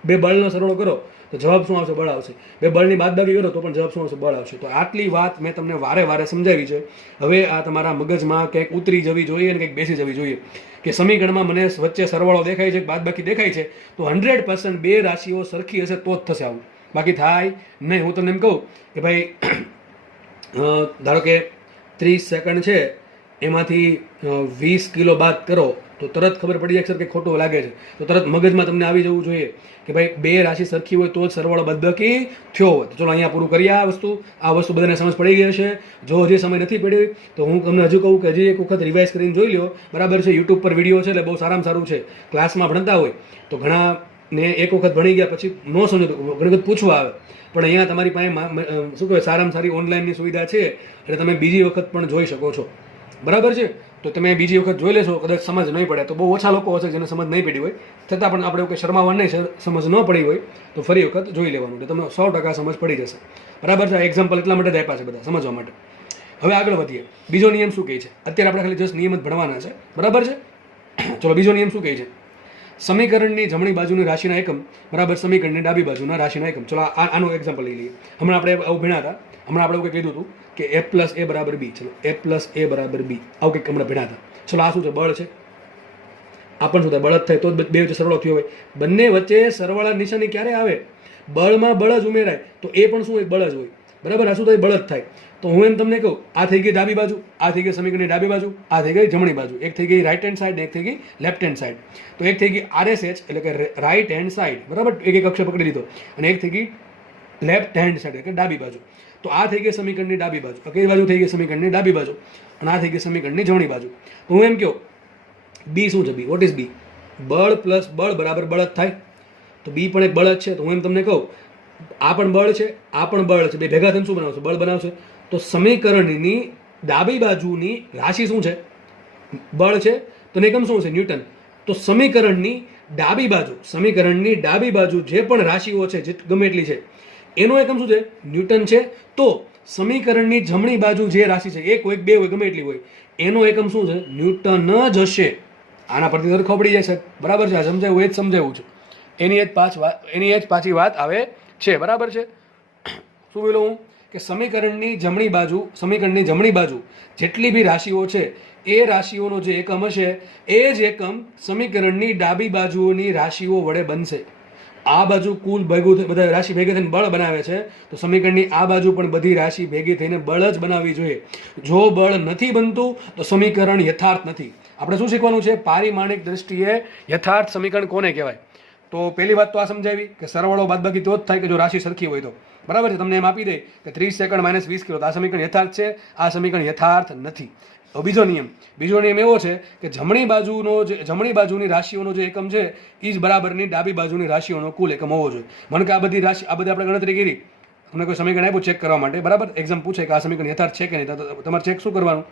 બે બળનો સરવાળો કરો તો જવાબ શું આવશે? બળ આવશે. બે બળની બાદબાકી કરો તો પણ જવાબ શું આવશે? બળ આવશે. તો આટલી વાત મેં તમને વારે વારે સમજાવી છે. હવે આ તમારા મગજમાં કંઈક ઉતરી જવી જોઈએ અને કંઈક બેસી જવી જોઈએ કે સમીકરણમાં મને વચ્ચે સરવાળો દેખાય છે, બાદબાકી દેખાય છે, તો 100% બે રાશિઓ સરખી હશે તો જ થશે આવું. બાકી થાય નહીં. હું તમને એમ કહું કે ભાઈ ધારો કે 30 સેકન્ડ છે, એમાંથી 20 કિલો બાદ કરો તો તરત ખબર પડી જાય કે ખોટું લાગે છે. તો તરત મગજમાં તમને આવી જવું જોઈએ કે ભાઈ બે રાશિ સરખી હોય તો જ સરવાળો બાદબાકી થયો હોય. તો ચલો અહીંયા પૂરું કરીએ. આ વસ્તુ બધાને સમજ પડી ગઈ હશે. જો હજી સમય નથી પડી તો હું તમને હજુ કહું કે હજી એક વખત રિવાઇઝ કરીને જોઈ લો. બરાબર છે? યુટ્યુબ પર વિડીયો છે એટલે બહુ સારામાં સારું છે. ક્લાસમાં ભણતા હોય તો ઘણાને એક વખત ભણી ગયા પછી ન સમજો તો ઘણી વખત પૂછવા આવે. પણ અહીંયા તમારી પાસે શું કહેવાય સારામાં સારી ઓનલાઈનની સુવિધા છે એટલે તમે બીજી વખત પણ જોઈ શકો છો. બરાબર છે? તો તમે બીજી વખત જોઈ લેશો. કદાચ સમજ નહીં પડે તો બહુ ઓછા લોકો હશે જેને સમજ નહીં પડી હોય, છતાં પણ આપણે કંઈ શરમાવા નહીં, સમજ ન પડી હોય તો ફરી વખત જોઈ લેવાનું એટલે તમને 100% સમજ પડી જશે. બરાબર છે? એક્ઝામ્પલ એટલા માટે જ આપ્યા છે બધા સમજવા માટે. હવે આગળ વધીએ. બીજો નિયમ શું કહે છે? અત્યારે આપણે ખાલી જસ્ટ નિયમ જ ભણવાના છે. બરાબર છે? ચલો બીજો નિયમ શું કહે છે? સમીકરણની જમણી બાજુની રાશિના એકમ બરાબર સમીકરણની ડાબી બાજુના રાશિના એકમ. ચલો આનું એક્ઝામ્પલ લઈ લઈએ. હમણાં આપણે આવું ભણ્યા હતા. હમણાં આપણે એવું કંઈ કીધું હતું કે એ પ્લસ એ બરાબર બી. ચલો એ પ્લસ એ બરાબર બી આવું કંઈક હમણાં ભણ્યા હતા. ચલો આ શું છે? બળ છે. આ પણ શું થાય? બળ જ થાય તો જ બે વચ્ચે સરવાળો થયો હોય. બંને વચ્ચે સરવાળા નિશાની ક્યારે આવે? બળમાં બળ જ ઉમેરાય તો એ પણ શું હોય? બળ જ હોય. બરાબર? આ શું થાય? બળ જ થાય. તો હું એમ તમને કહું, આ થઈ ગઈ ડાબી બાજુ, આ થઈ ગઈ સમીકરણની ડાબી બાજુ, આ થઈ ગઈ જમણી બાજુ. એક થઈ ગઈ રાઈટ હેન્ડ સાઈડ ને એક થઈ ગઈ લેફ્ટ હેન્ડ સાઈડ. તો એક થઈ ગઈ RSH એટલે કે રાઈટ હેન્ડ સાઈડ. બરાબર? એક અક્ષર પકડી લીધો. અને એક થઈ ગઈ લેફ્ટ હેન્ડ સાઈડ એટલે ડાબી બાજુ. તો આ થઈ ગઈ સમીકરણની ડાબી બાજુ. કઈ બાજુ થઈ ગઈ? સમીકરણની ડાબી બાજુ. અને આ થઈ ગઈ સમીકરણની જમણી બાજુ. તો હું એમ કહું બી શું છે? B what is B? બળ પ્લસ બળ બરાબર બળ જ થાય. તો બી પણ એક બળ જ છે. તો હું એમ તમને કહું આ પણ બળ છે, આ પણ બળ છે. બે ભેગા થઈને શું બનાવશે? બળ બનાવશે. તો સમીકરણની ડાબી બાજુની રાશિ શું છે? બળ છે. તો એકમ શું છે? ન્યૂટન. તો સમીકરણની ડાબી બાજુ જે પણ રાશિઓ છે જે ગમે એટલી છે એનો એકમ શું છે? ન્યૂટન છે. તો સમીકરણની જમણી બાજુ જે રાશિ છે, એક હોય બે હોય ગમે એટલી હોય, એનો એકમ શું છે? ન્યૂટન જ હશે. આના પરથી તો ખબર પડી જાય છે. બરાબર છે? આ સમજાયું એ જ સમજાવું છું. એની એ જ પાછી વાત આવે છે. બરાબર છે? શું બોલું હું કે સમીકરણની જમણી બાજુ જેટલી બી રાશિઓ છે એ રાશિઓનો જે એકમ હશે એ જ એકમ સમીકરણની ડાબી બાજુઓની રાશિઓ વડે બનશે. આ બાજુ કુલ ભેગું બધા રાશિ ભેગી થઈને બળ બનાવે છે તો સમીકરણની આ બાજુ પણ બધી રાશિ ભેગી થઈને બળ જ બનાવવી જોઈએ. જો બળ નથી બનતું તો સમીકરણ યથાર્થ નથી. આપણે શું શીખવાનું છે? પારિમાણિક દ્રષ્ટિએ યથાર્થ સમીકરણ કોને કહેવાય? તો પહેલી વાત તો આ સમજાવી કે સરવાળો બાદબાકી તો જ થાય કે જો રાશિ સરખી હોય તો, બરાબર છે. તમને એમ આપી દે કે 30 સેકન્ડ માઇનસ 20 કિલો, તો આ સમીકરણ યથાર્થ છે, આ સમીકરણ યથાર્થ નથી. હવે બીજો નિયમ એવો છે કે જમણી બાજુની રાશિઓનો જે એકમ છે એ જ બરાબરની ડાબી બાજુની રાશિઓનો કુલ એકમ હોવો જોઈએ. મને કે આ બધી આપણે ગણતરી કરી, તમને કોઈ સમીકરણ આપ્યું ચેક કરવા માટે, બરાબર, એક્ઝામ પૂછે કે આ સમીકરણ યથાર્થ છે કે નહીં, તો તમારે ચેક શું કરવાનું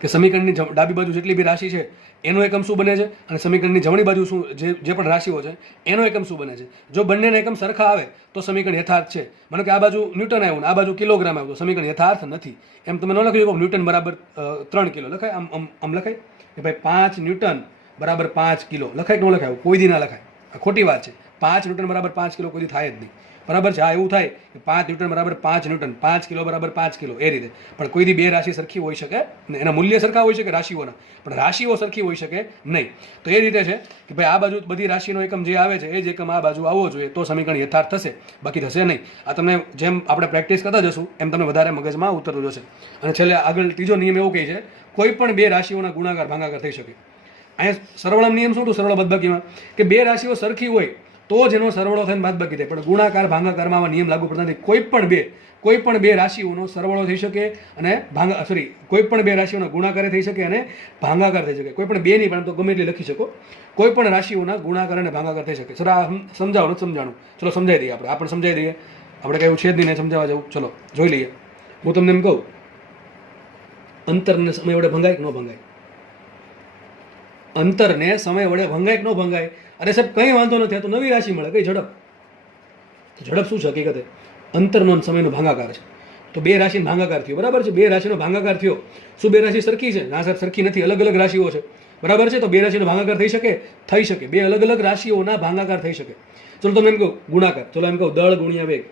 કે સમીકરણની ડાબી બાજુ જેટલી બી રાશિ છે એનો એકમ શું બને છે અને સમીકરણની જમણી બાજુ શું જે પણ રાશિઓ છે એનો એકમ શું બને છે. જો બંનેના એકમ સરખા આવે તો સમીકરણ યથાર્થ છે. મને કે આ બાજુ ન્યૂટન આવ્યું ને આ બાજુ કિલોગ્રામ આવ્યું તો સમીકરણ યથાર્થ નથી. એમ તમે ન લખી શકો ન્યૂટન બરાબર 3 કિલો લખાય, આમ લખાય કે ભાઈ 5 ન્યૂટન બરાબર 5 કિલો લખાય કે ન લખાય? કોઈ દી ના લખાય, આ ખોટી વાત છે. 5 ન્યૂટન બરાબર 5 કિલો કોઈ દી થાય જ નહીં, બરાબર છે. હા, એવું થાય કે 5 ન્યૂટન બરાબર 5 ન્યૂટન, 5 કિલો બરાબર 5 કિલો, એ રીતે. પણ કોઈ દી બે રાશિ સરખી હોઈ શકે ને, એના મૂલ્ય સરખા હોઈ શકે રાશિઓના, પણ રાશિઓ સરખી હોઈ શકે નહીં. તો એ રીતે છે કે ભાઈ આ બાજુ બધી રાશિનો એકમ જે આવે છે એ જ એકમ આ બાજુ આવવો જોઈએ તો સમીકરણ યથાર્થ થશે, બાકી થશે નહીં. આ તમને જેમ આપણે પ્રેક્ટિસ કરતા જશું એમ તમને વધારે મગજમાં ઉતરતું જશે. અને છેલ્લે આગળ ત્રીજો નિયમ એવો કહે છે કોઈ પણ બે રાશિઓના ગુણાકાર ભાગાકાર થઈ શકે. અહીંયા સરવાળાનો નિયમ શું હતું સરવાળા બાદબાકીમાં કે બે રાશિઓ સરખી હોય તો જ એનો સરવાળો થઈને બાદબાકી થાય, પણ ગુણાકાર ભાગાકારમાં આવા નિયમ લાગુ પડતા નથી. કોઈ પણ બે રાશિઓનો સરવાળો થઈ શકે અને કોઈ પણ બે રાશિઓના ગુણાકાર થઈ શકે અને ભાગાકાર થઈ શકે. કોઈ પણ બે નહીં, પણ તો ગમે એટલી લખી શકો. કોઈ પણ રાશિઓના ગુણાકાર અને ભાગાકાર થઈ શકે. સર આ સમજાવો નથી સમજાણું? ચલો સમજાવી દઈએ, આપણે સમજાવી દઈએ. આપણે કઈ છે જ નહીં સમજાવવા જવું. ચલો જોઈ લઈએ. હું તમને એમ કહું, અંતરને સમય વડે ભંગાય કે ન ભંગાય? અંતરને સમય વડે ભંગાય કે ન ભંગાય? અરે સાહેબ કંઈ વાંધો નથી, આ તો નવી રાશિ મળે, કઈ ઝડપ. ઝડપ શું છે હકીકતે? અંતરનો સમયનો ભાગાકાર છે. તો બે રાશિનો ભાગાકાર થયો, બરાબર છે. બે રાશિનો ભાગાકાર થયો. શું બે રાશિ સરખી છે? ના સર, સરખી નથી, અલગ અલગ રાશિઓ છે, બરાબર છે. તો બે રાશિનો ભાગાકાર થઈ શકે? થઈ શકે. બે અલગ અલગ રાશિઓના ભાગાકાર થઈ શકે. ચલો તમે એમ કહું ગુણાકાર, ચલો એમ કહું દળ ગુણ્યા વેગ.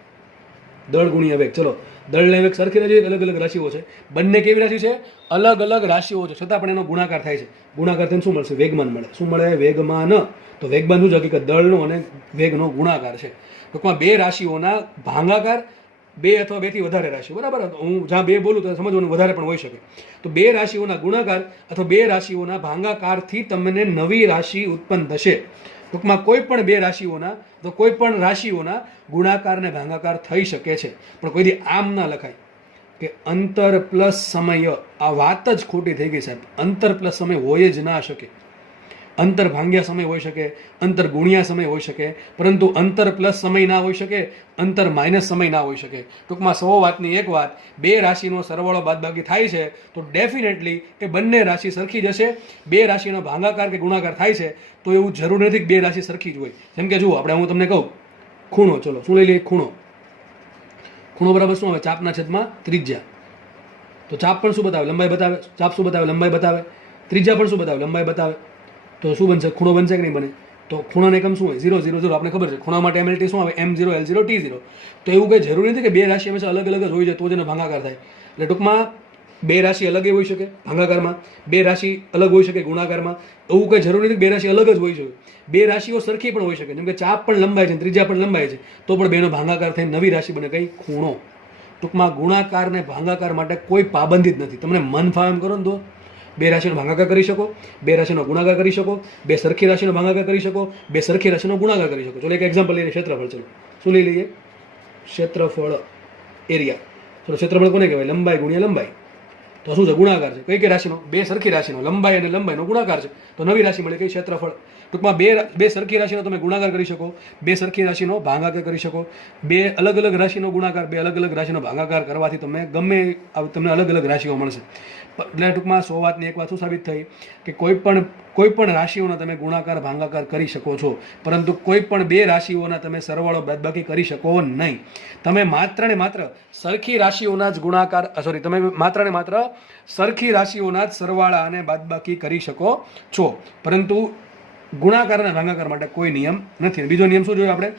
ચલો દળ ને વેગ સરખી રાશિ, અલગ અલગ રાશિઓ છે. બંને કેવી રાશિ છે? અલગ અલગ રાશિઓ છે, છતાં પણ એનો ગુણાકાર થાય છે. ગુણાકાર થઈને શું મળશે? વેગમાન મળે. શું મળે? વેગમાન. તો વેગમાન શું છે? હકીકત દળનો અને વેગનો ગુણાકાર છે. ટૂંકમાં બે રાશિઓના ભાગાકાર, બે અથવા બેથી વધારે રાશિઓ, બરાબર. હું જ્યાં બે બોલું તો સમજવાનું વધારે પણ હોઈ શકે. તો બે રાશિઓના ગુણાકાર અથવા બે રાશિઓના ભાગાકારથી તમને નવી રાશિ ઉત્પન્ન થશે. ટૂંકમાં કોઈ પણ રાશિઓના ગુણાકાર અને ભાગાકાર થઈ શકે છે, પણ કોઈ દી આમ ના લખાય કે અંતર પ્લસ સમય. આ વાત જ ખોટી થઈ ગઈ સાહેબ. અંતર પ્લસ સમય હોય જ ના શકે. અંતર ભાંગ્યા સમય હોઈ શકે, અંતર ગુણ્યા સમય હોઈ શકે, પરંતુ અંતર પ્લસ સમય ના હોઈ શકે, અંતર માઇનસ સમય ના હોઈ શકે. ટૂંકમાં 100 વાતની એક વાત, બે રાશિનો સરવાળો બાદબાકી થાય છે તો ડેફિનેટલી એ બંને રાશિ સરખી જશે. બે રાશિનો ભાગાકાર કે ગુણાકાર થાય છે તો એવું જરૂર નથી કે બે રાશિ સરખી જ હોય. જેમ કે જુઓ, હું તમને કહું ખૂણો, ચલો શું લઈ લઈએ? ખૂણો બરાબર શું આવે? ચાપના છેદમાં ત્રિજ્યા. તો ચાપ પણ શું બતાવે? લંબાઈ બતાવે. ચાપ શું બતાવે? લંબાઈ બતાવે. ત્રિજ્યા પણ શું બતાવે? લંબાઈ બતાવે. તો શું બનશે? ખૂણો બનશે કે નહીં બને? તો ખૂણાનો એકમ શું હોય? 0 0 0. આપણે ખબર છે ખૂણા માટે MLT શું આવે? M0 L0 T0. તો એવું કંઈ જરૂરી નથી કે બે રાશિ હંમેશા અલગ અલગ જ હોય છે તો જ એનો ભાગાકાર થાય. એટલે ટૂંકમાં બે રાશિ અલગ હોઈ શકે ભાગાકારમાં, બે રાશિ અલગ હોઈ શકે ગુણાકારમાં. એવું કંઈ જરૂરી નથી કે બે રાશિ અલગ જ હોઈ શકે. બે રાશિઓ સરખી પણ હોઈ શકે, જેમ કે ચાપ પણ લંબાય છે, ત્રિજ્યા પણ લંબાય છે, તો પણ બેનો ભાગાકાર થઈને નવી રાશિ બને કઈ? ખૂણો. ટૂંકમાં ગુણાકાર ને ભાગાકાર માટે કોઈ પાબંદી જ નથી. તમને મન ફાવે એમ કરો ને તો બે રાશિનો ભાગાકાર કરી શકો, બે રાશિનો ગુણાકાર કરી શકો, બે સરખી રાશિનો ભાગાકાર કરી શકો, બે સરખી રાશિનો ગુણાકાર કરી શકો. ચલો એક એક્ઝામ્પલ લઈએ, ક્ષેત્રફળ. ચલો શું લઈ લઈએ? ક્ષેત્રફળ, એરિયા. ચલો ક્ષેત્રફળ કોને કહેવાય? લંબાઈ ગુણ્યા લંબાઈ. તો શું છે? ગુણાકાર છે. કઈ રાશિનો? બે સરખી રાશિનો લંબાઈ અને લંબાઈનો ગુણાકાર છે, તો નવી રાશિ મળે કઈ? ક્ષેત્રફળ. ટૂંકમાં બે સરખી રાશિનો તમે ગુણાકાર કરી શકો, બે સરખી રાશિનો ભાગાકાર કરી શકો. બે અલગ અલગ રાશિનો ગુણાકાર, બે અલગ અલગ રાશિનો ભાગાકાર કરવાથી તમને અલગ અલગ રાશિઓ મળશે. એટલે ટૂંકમાં 100 વાતની એક વાત શું સાબિત થઈ કે કોઈ પણ રાશિઓના તમે ગુણાકાર ભાગાકાર કરી શકો છો, પરંતુ કોઈ પણ બે રાશિઓના તમે સરવાળો બાદબાકી કરી શકો નહીં. તમે માત્ર ને માત્ર સરખી રાશિઓના જ સરખી રાશિઓના જ સરવાળા અને બાદબાકી કરી શકો છો, પરંતુ ગુણાકાર અને ભાગાકાર માટે કોઈ નિયમ નથી. બીજો નિયમ શું જોયો આપણે?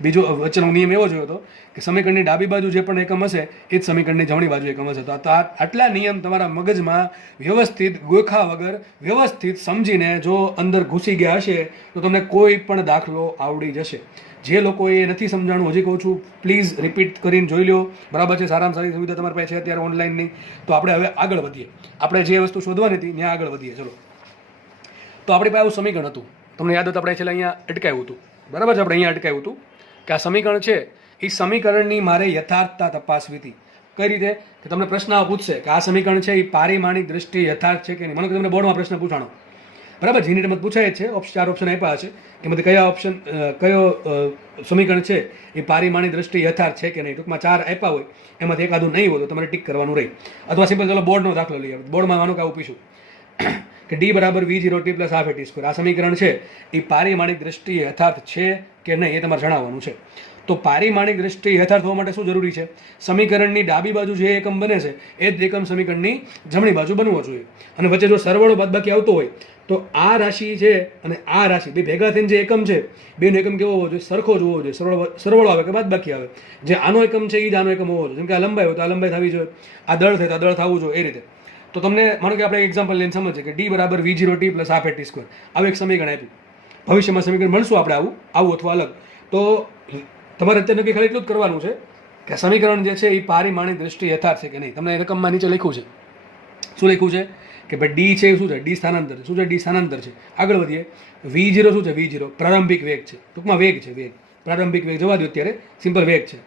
બીજો વચ્ચેનો નિયમ એવો જોયો હતો કે સમીકરણની ડાબી બાજુ જે પણ એકમ હશે એ જ સમીકરણની જમણી બાજુ એકમ હશે. તો આટલા નિયમ તમારા મગજમાં વ્યવસ્થિત ગોખા વગર વ્યવસ્થિત સમજીને જો અંદર ઘૂસી ગયા હશે તો તમને કોઈ પણ દાખલો આવડી જશે. જે લોકોએ નથી સમજાણું, હજી કહું છું, પ્લીઝ રિપીટ કરીને જોઈ લો, બરાબર છે. સારામાં સારી સુવિધા તમારી પાસે છે અત્યારે ઓનલાઈનની. તો આપણે હવે આગળ વધીએ. આપણે જે વસ્તુ શોધવાની હતી ત્યાં આગળ વધીએ. ચલો, તો આપણી પાસે આવું સમીકરણ હતું તમને યાદ હોય તો આપણે છેલ્લે અહીંયા અટકાવ્યું હતું, બરાબર છે? આપણે અહીંયા અટકાવ્યું હતું કે આ સમીકરણ છે એ સમીકરણની મારે યથાર્થતા તપાસવી હતી. કઈ રીતે? કે તમને પ્રશ્ન પૂછશે કે આ સમીકરણ છે એ પારિમાણિક દ્રષ્ટિએ યથાર્થ છે કે નહીં. મને તમને બોર્ડમાં પ્રશ્ન પૂછાણો, બરાબર? જેની રમત પૂછાય જ છે. 4 ઓપ્શન આપ્યા છે, એમાંથી કયો સમીકરણ છે એ પારિમાણિક દ્રષ્ટિએ યથાર્થ છે કે નહીં. ટૂંકમાં 4 આપ્યા હોય એમાંથી એકાદું નહીં હોય તો તમારે ટીક કરવાનું રહે. અથવા સિમ્પલ ચાલો બોર્ડનો દાખલો લઈએ. બોર્ડમાં માનો કે આવું પૂછ્યું કે d બરાબર v0t plus half at square, આ સમીકરણ છે એ પારિમાણિક દ્રષ્ટિએ યથાર્થ છે કે નહીં એ તમારે જણાવવાનું છે. તો પારિમાણિક દ્રષ્ટિએ યથાર્થ હોવા માટે શું જરૂરી છે? સમીકરણની ડાબી બાજુ જે એકમ બને છે એ જ એકમ સમીકરણની જમણી બાજુ બનવો જોઈએ. અને વચ્ચે જો સરવાળો બાદબાકી આવતો હોય તો આ રાશિ છે અને આ રાશિ બે ભેગા થઈને જે એકમ છે બેનો એકમ કેવો હોવો જોઈએ? સરખો જ હોવો જોઈએ. સરવાળો આવે કે બાદબાકી આવે, જે આનો એકમ છે એ જ આનો એકમ હોવો જોઈએ. જેમ કે આ લંબાઈ હોય તો આ લંબાઈ થવી જોઈએ, આ દળ થાય તો આ દળ થવું જોઈએ, એ રીતે. તો તમને માનો કે આપણે એક્ઝામ્પલ લઈને સમજીએ કે d બરાબર v0t plus half at square, આવું એક સમીકરણ આપ્યું. ભવિષ્યમાં સમીકરણ મળશું આપણે આવું અથવા અલગ. તો તમારે અત્યારે નક્કી ખાલી એટલું જ કરવાનું છે કે સમીકરણ જે છે એ પારિમાણિક દ્રષ્ટિએ યથાર્થ છે કે નહીં. તમને રકમમાં નીચે લખ્યું છે, શું લખ્યું છે કે ભાઈ ડી છે શું છે? ડી સ્થાનાંતર છે. શું છે? ડી સ્થાનાંતર છે. આગળ વધીએ. v0 શું છે? v0 પ્રારંભિક વેગ છે, ટૂંકમાં વેગ છે, વેગ. પ્રારંભિક વેગ જવા દો અત્યારે, સિમ્પલ વેગ છે.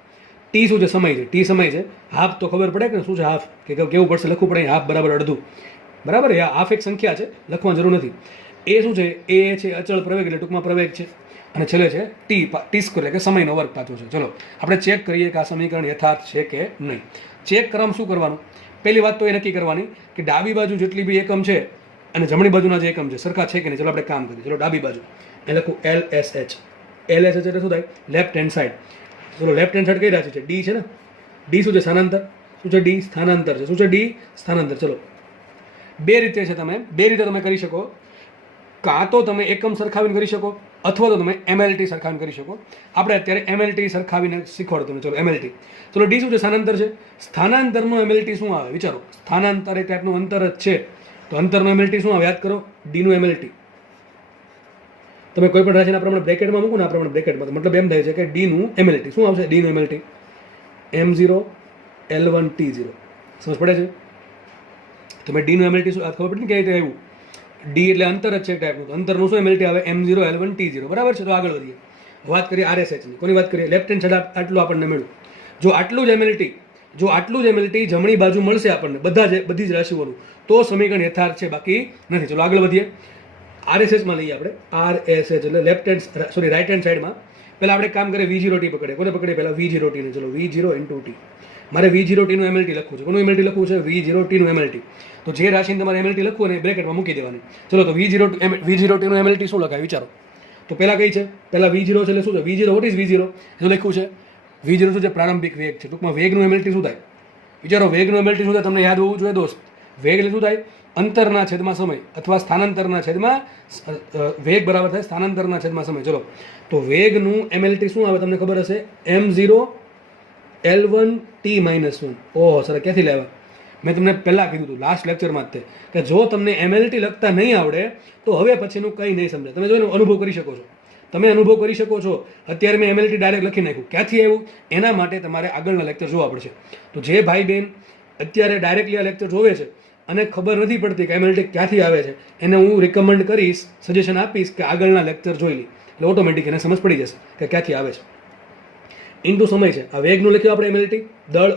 ટી શું છે? સમય છે. ટી સમય છે. હાફ તો ખબર પડે કે શું છે હાફ, કે કેવું પડશે લખવું પડે. હાફ બરાબર અડધું, બરાબર? હાફ એક સંખ્યા છે, લખવાની જરૂર નથી. એ શું છે? એ છે અચળ પ્રવેગ, એટલે ટૂંકમાં પ્રવેગ છે. અને છેલ્લે છે ટી સ્ક્વેર, એટલે કે સમયનો વર્ગ પાછો છે. ચલો આપણે ચેક કરીએ કે આ સમીકરણ યથાર્થ છે કે નહીં. ચેક કરવામાં શું કરવાનું? પહેલી વાત તો એ નક્કી કરવાની કે ડાબી બાજુ જેટલી બી એકમ છે અને જમણી બાજુના જે એકમ છે સરખા છે કે નહીં. ચલો આપણે કામ કરીએ. ચલો ડાબી બાજુ એ લખું LSH. LSH એટલે શું થાય? Left hand side. ચલો લેફ્ટ હેન્ડ સાઈડ કઈ રાશિ છે? ડી છે ને. ડી શું છે? સ્થાનાંતર. શું છે? ડી સ્થાનાંતર છે. શું છે? ડી સ્થાનાંતર. ચલો બે રીતે છે, બે રીતે તમે કરી શકો. કાં તો તમે એકમ સરખાવીને કરી શકો અથવા તો તમે MLT સરખાવીને કરી શકો. આપણે અત્યારે MLT સરખાવીને શીખવાડો તમે. ચલો MLT. ચલો ડી શું છે? સ્થાનાંતર છે. સ્થાનાંતરનું MLT શું આવે વિચારો? સ્થાનાંતર એક ટાઈપનું અંતર જ છે, તો અંતરનું MLT શું આવે યાદ કરો? ડીનું MLT. તમે કોઈ પણ રાશિના પ્રમાણે બ્રેકેટમાં મૂકો ને, આ પ્રમાણે બ્રેકેટમાં, મતલબ એમ થાય છે કે ડીનું MLT શું આવશે? ડીનું MLT m0 L1 T0. સમજ પડે છે? તમે ડીનું MLT શું ખબર પડી ને કઈ રીતે આવ્યું? ડી એટલે અંતર જ છે એક ટાઈપનું. અંતરનું શું MLT આવે? m0 L1 T0, બરાબર છે? તો આગળ વધીએ. વાત કરીએ RSH ની. કોની વાત કરીએ? લેફ્ટ હેન્ડ સાઈડ આટલું આપણને મળ્યું. જો આટલું જ MLT જમણી બાજુ મળશે આપણને બધી જ રાશિઓનું, તો સમીકરણ યથાર્થ છે, બાકી નથી. ચલો આગળ વધીએ. RSH માં લઈએ આપણે. RSH એટલે લેફ્ટ હેન્ડ રાઈટ હેન્ડ સાઈડમાં પહેલાં આપણે કામ કરીએ. v0t પકડીએ. કોને પકડીએ? પહેલાં v0t ને. ચલો v0 × t. મારે v0t નું MLT લખવું છે. કોનું MLT લખવું છે? v0t નું MLT. તો જે રાશિને તમારે MLT લખવું ને બ્રેકેટમાં મૂકી દેવાની. ચલો તો v0t નું MLT શું લખાય વિચારો? તો પહેલાં કઈ છે? પહેલાં v0 છે એટલે શું છે? v0 what is v0? શું લખ્યું છે? v0 શું છે? પ્રારંભિક વેગ છે. ટૂંકમાં વેગનું MLT શું થાય વિચારો? વેગનું MLT શું થાય તમને યાદ હોવું જોઈએ દોસ્ત. વેગ એટલે શું થાય? અંતરના છેદમાં સમય અથવા સ્થાનાંતરના છેદમાં વેગ બરાબર થાય સ્થાનાંતરના છેદમાં સમય. ચલો તો વેગનું MLT શું આવે તમને ખબર હશે? m0 L1 T-1. ઓહો સર, ક્યાંથી લાવ્યા? મેં તમને પહેલાં કીધું હતું લાસ્ટ લેક્ચરમાં જ કે જો તમને MLT લખતા નહીં આવડે તો હવે પછીનું કંઈ નહીં સમજાય. તમે જો અનુભવ કરી શકો છો. તમે અનુભવ કરી શકો છો. અત્યારે મેં MLT ડાયરેક્ટ લખી નાખ્યું. ક્યાંથી આવ્યું? એના માટે તમારે આગળના લેક્ચર જોવા પડશે. તો જે ભાઈ બહેન અત્યારે ડાયરેક્ટલી આ લેક્ચર જોવે છે અને ખબર નથી પડતી કે MLT ક્યાંથી આવે છે, એને હું રિકમેન્ડ કરીશ, સજેશન આપીશ કે આગળના લેક્ચર જોઈ લે, એટલે ઓટોમેટિક એને સમજ પડી જશે કે ક્યાંથી આવે છે. ઇન્ટુ સમય છે. આ વેગનું લખ્યું આપણે MLT, દળ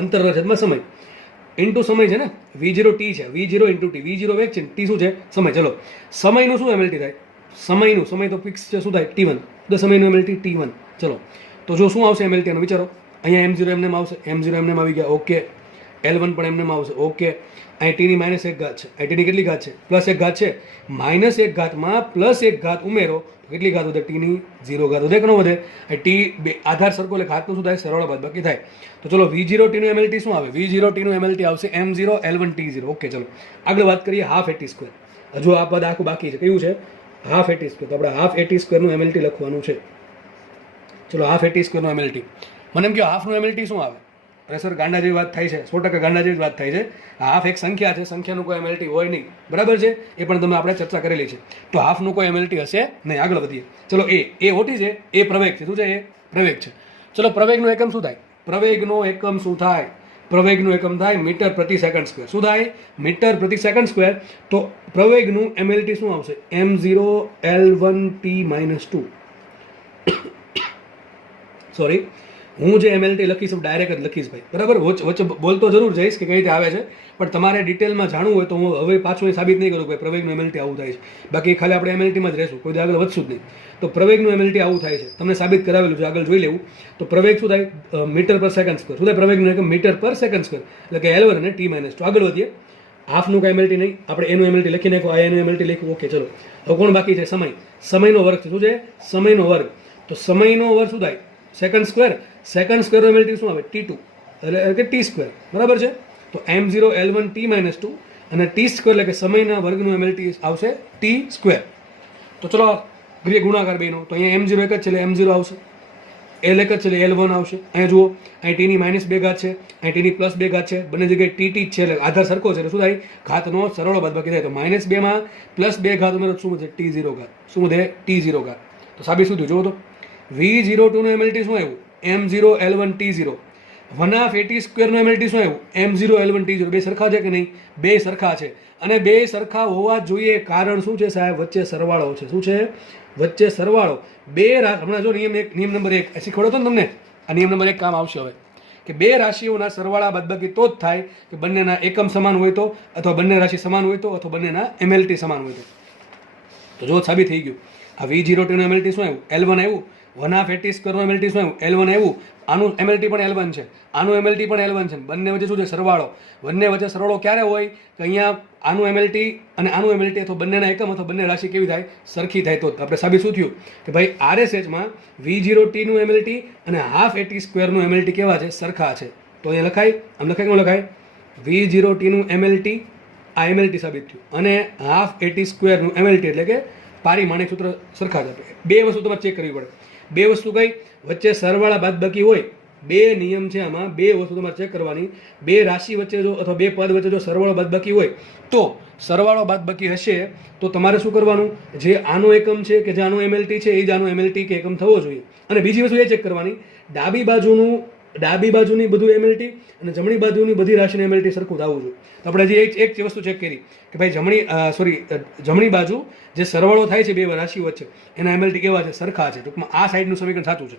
અંતરના છેદમાં સમય. ઇન્ટુ સમય છે ને, v0t છે. v0 × t. v0 વેગ છે, t શું છે? સમય. ચલો સમયનું શું MLT થાય? સમય તો ફિક્સ છે, શું થાય? t1. તો સમયનું MLT t1. ચલો તો જો શું આવશે MLT એનો વિચારો? અહીંયા m0 એમને આવશે. m0 એમને આવી ગયા, ઓકે. L1 પણ એમને આવશે, ઓકે. અહીં ટીની -1 ઘાત છે. અહીં ટીની કેટલી ઘાત છે? +1 ઘાત છે. -1 ઘાતમાં +1 ઘાત ઉમેરો તો કેટલી ઘાત વધે? ટીની 0 ઘાત વધે કે ન વધે? ટી આધાર સરખો એટલે ઘાતનું શું થાય? સરવાળો બાદબાકી થાય. તો ચલો v0t નું MLT શું આવે? v0t નું MLT આવશે m0 L1 T0. ઓકે ચલો આગળ વાત કરીએ હાફ at સ્ક્વેર. હજુ આ પદ આખું બાકી છે. કયું છે? Half at square. તો આપણે હાફ at સ્ક્વેરનું MLT લખવાનું છે. ચલો હાફ at સ્ક્વેરનું MLT. મને એમ કહો હાફનું MLT શું આવે? અરે સર ગાંડા જેવી વાત થાય છે, 100% ગાંડા જેવી વાત થાય છે. હાફ એક સંખ્યા છે, સંખ્યાનું કોઈ MLT હોય નહીં, બરાબર છે? એ પણ તમે આપણે ચર્ચા કરેલી છે. તો હાફનું કોઈ MLT હશે નહીં. આગળ વધીએ. ચલો એ હોટી છે, એ પ્રવેગ છે. શું છે? એ પ્રવેગ છે. ચલો પ્રવેગનો એકમ શું થાય? પ્રવેગનો એકમ શું થાય? પ્રવેગનું એકમ થાય મીટર પ્રતિ સેકન્ડ સ્ક્વેર. શું થાય? મીટર પ્રતિ સેકન્ડ સ્ક્વેર. તો પ્રવેગનું એમએલટી શું આવશે? m0L1t-2. સોરી, હું જે એમએલટી લખીશ ડાયરેક્ટ જ લખીશ ભાઈ, બરાબર. વચ્ચે બોલતો જરૂર જઈશ કે કઈ રીતે આવે છે, પણ તમારે ડિટેલમાં જાણવું હોય તો હું હવે પાછું એ સાબિત નહીં કરું કે પ્રવેગનું એમએલટી આવું થાય છે. બાકી ખાલી આપણે એમએલટીમાં જ રહેશું, કોઈ આગળ વધશું જ નહીં. તો પ્રવેગનું એમએલટી આવું થાય છે, તમને સાબિત કરાવેલું છે, આગળ જોઈ લેવું. તો પ્રવેગ શું થાય? મીટર પર સેકન્ડ સ્ક્વેર. શું થાય પ્રવેગનું એકમ? મીટર પર સેકન્ડ સ્ક્વેર, એટલે કે L1 અને t-2. આગળ વધીએ. હાફનું કાંઈ એમએલટી નહીં, આપણે એનું એમએલટી લખી નાખો, આ એનું એમએલટી લખ્યું. ઓકે, ચલો. હવે કોણ બાકી છે? સમય. સમયનો વર્ગ છે. શું છે? સમયનો વર્ગ. તો સમયનો વર્ગ શું થાય? Second square. સેકન્ડ સ્ક્વેરનો એમએલટી શું આવે? t2, એટલે કે t સ્ક્વેર, બરાબર છે. તો m0L1t-2 અને t સ્ક્વેર એટલે કે સમયના વર્ગનું એમએલટી આવશે t સ્ક્વેર. તો ચલો કરીએ ગુણાકાર બેનો. તો અહીંયા m0 એક જ છે એટલે m0 આવશે, L એક જ છે એટલે L1 આવશે. અહીંયા જુઓ, અહીં t ની -2 ઘાત છે, અહીં t ની +2 ઘાત છે, બંને જગ્યાએ tt જ છે એટલે આધાર સરખો છે એટલે શું થાય? ઘાતનો સરળો બાદબાકી થાય. તો -2 માં +2 ઘાત ઉમેરો શું વધે? t0 ઘાત. શું વધે? t0 ઘાત. તો સાબિત શું થયું? જુઓ તો V02 નું એમએલટી શું આવ્યું? m0L1t0. 1/80² નું એમએલટી શું આવ્યું? m0L1t0. બે સરખા છે કે નહીં? બે સરખા છે, અને બે સરખા હોવા જોઈએ. કારણ શું છે સાહેબ? વચ્ચે સરવાળો છે. શું છે? વચ્ચે સરવાળો. બે હમણાં જો નિયમ નંબર 1 શીખવાડો તો ને તમને, આ નિયમ નંબર 1 કામ આવશે હવે, કે બે રાશિઓના સરવાળા બાદબાકી તો જ થાય કે બંનેના એકમ સમાન હોય તો, અથવા બંને રાશિ સમાન હોય તો, અથવા બંનેના એમએલટી સમાન હોય તો જો સાબિત થઈ ગયું. આ V02 નું એમએલટી શું આવ્યું? L1 આવ્યું. 1/80² નું એમએલટી શું આવ્યું? L1 આવ્યું. આનું એમએલટી પણ L1 છે, આનું એમએલટી પણ L1 છે. બંને વચ્ચે શું છે? સરવાળો. બંને વચ્ચે સરવાળો ક્યારે હોય? કે અહીંયા આનું એમએલટી અને આનું એમએલટી અથવા બંનેના એકમ અથવા બંને રાશિ કેવી થાય? સરખી થાય. તો આપણે સાબિત શું થયું? કે ભાઈ RSHમાં V0t નું એમએલટી અને 1/80² નું એમએલટી કેવા છે? સરખા છે. તો અહીંયા લખાય, આમ લખાય કેમ લખાય? V0t નું એમએલટી, આ એમએલટી સાબિત થયું, અને 1/80² નું એમએલટી એટલે કે પારિમાણિક સૂત્ર સરખા છે. બે વસ્તુ તમારે ચેક કરવી પડે. બે વસ્તુ કઈ? વચ્ચે સરવાળા બાદબાકી હોય. બે નિયમ છે આમાં, બે વસ્તુ તમારે ચેક કરવાની. બે રાશિ વચ્ચે જો અથવા બે પદ વચ્ચે જો સરવાળો બાદબાકી હોય, તો સરવાળો બાદબાકી હશે તો તમારે શું કરવાનું? જે આનો એકમ છે કે જે આનો એમએલટી છે એ જ આનો એમએલટી કે એકમ થવો જોઈએ. અને બીજી વસ્તુ એ ચેક કરવાની, ડાબી બાજુની બધું એમએલટી અને જમણી બાજુની બધી રાશિનું એમએલટી સરખું થવું જોઈએ. તો આપણે હજી એક વસ્તુ ચેક કરી કે ભાઈ જમણી બાજુ જે સરવાળો થાય છે બે રાશિ વચ્ચે એના એમએલટી કેવા છે? સરખા છે. ટૂંકમાં આ સાઈડનું સમીકરણ સાચું છે,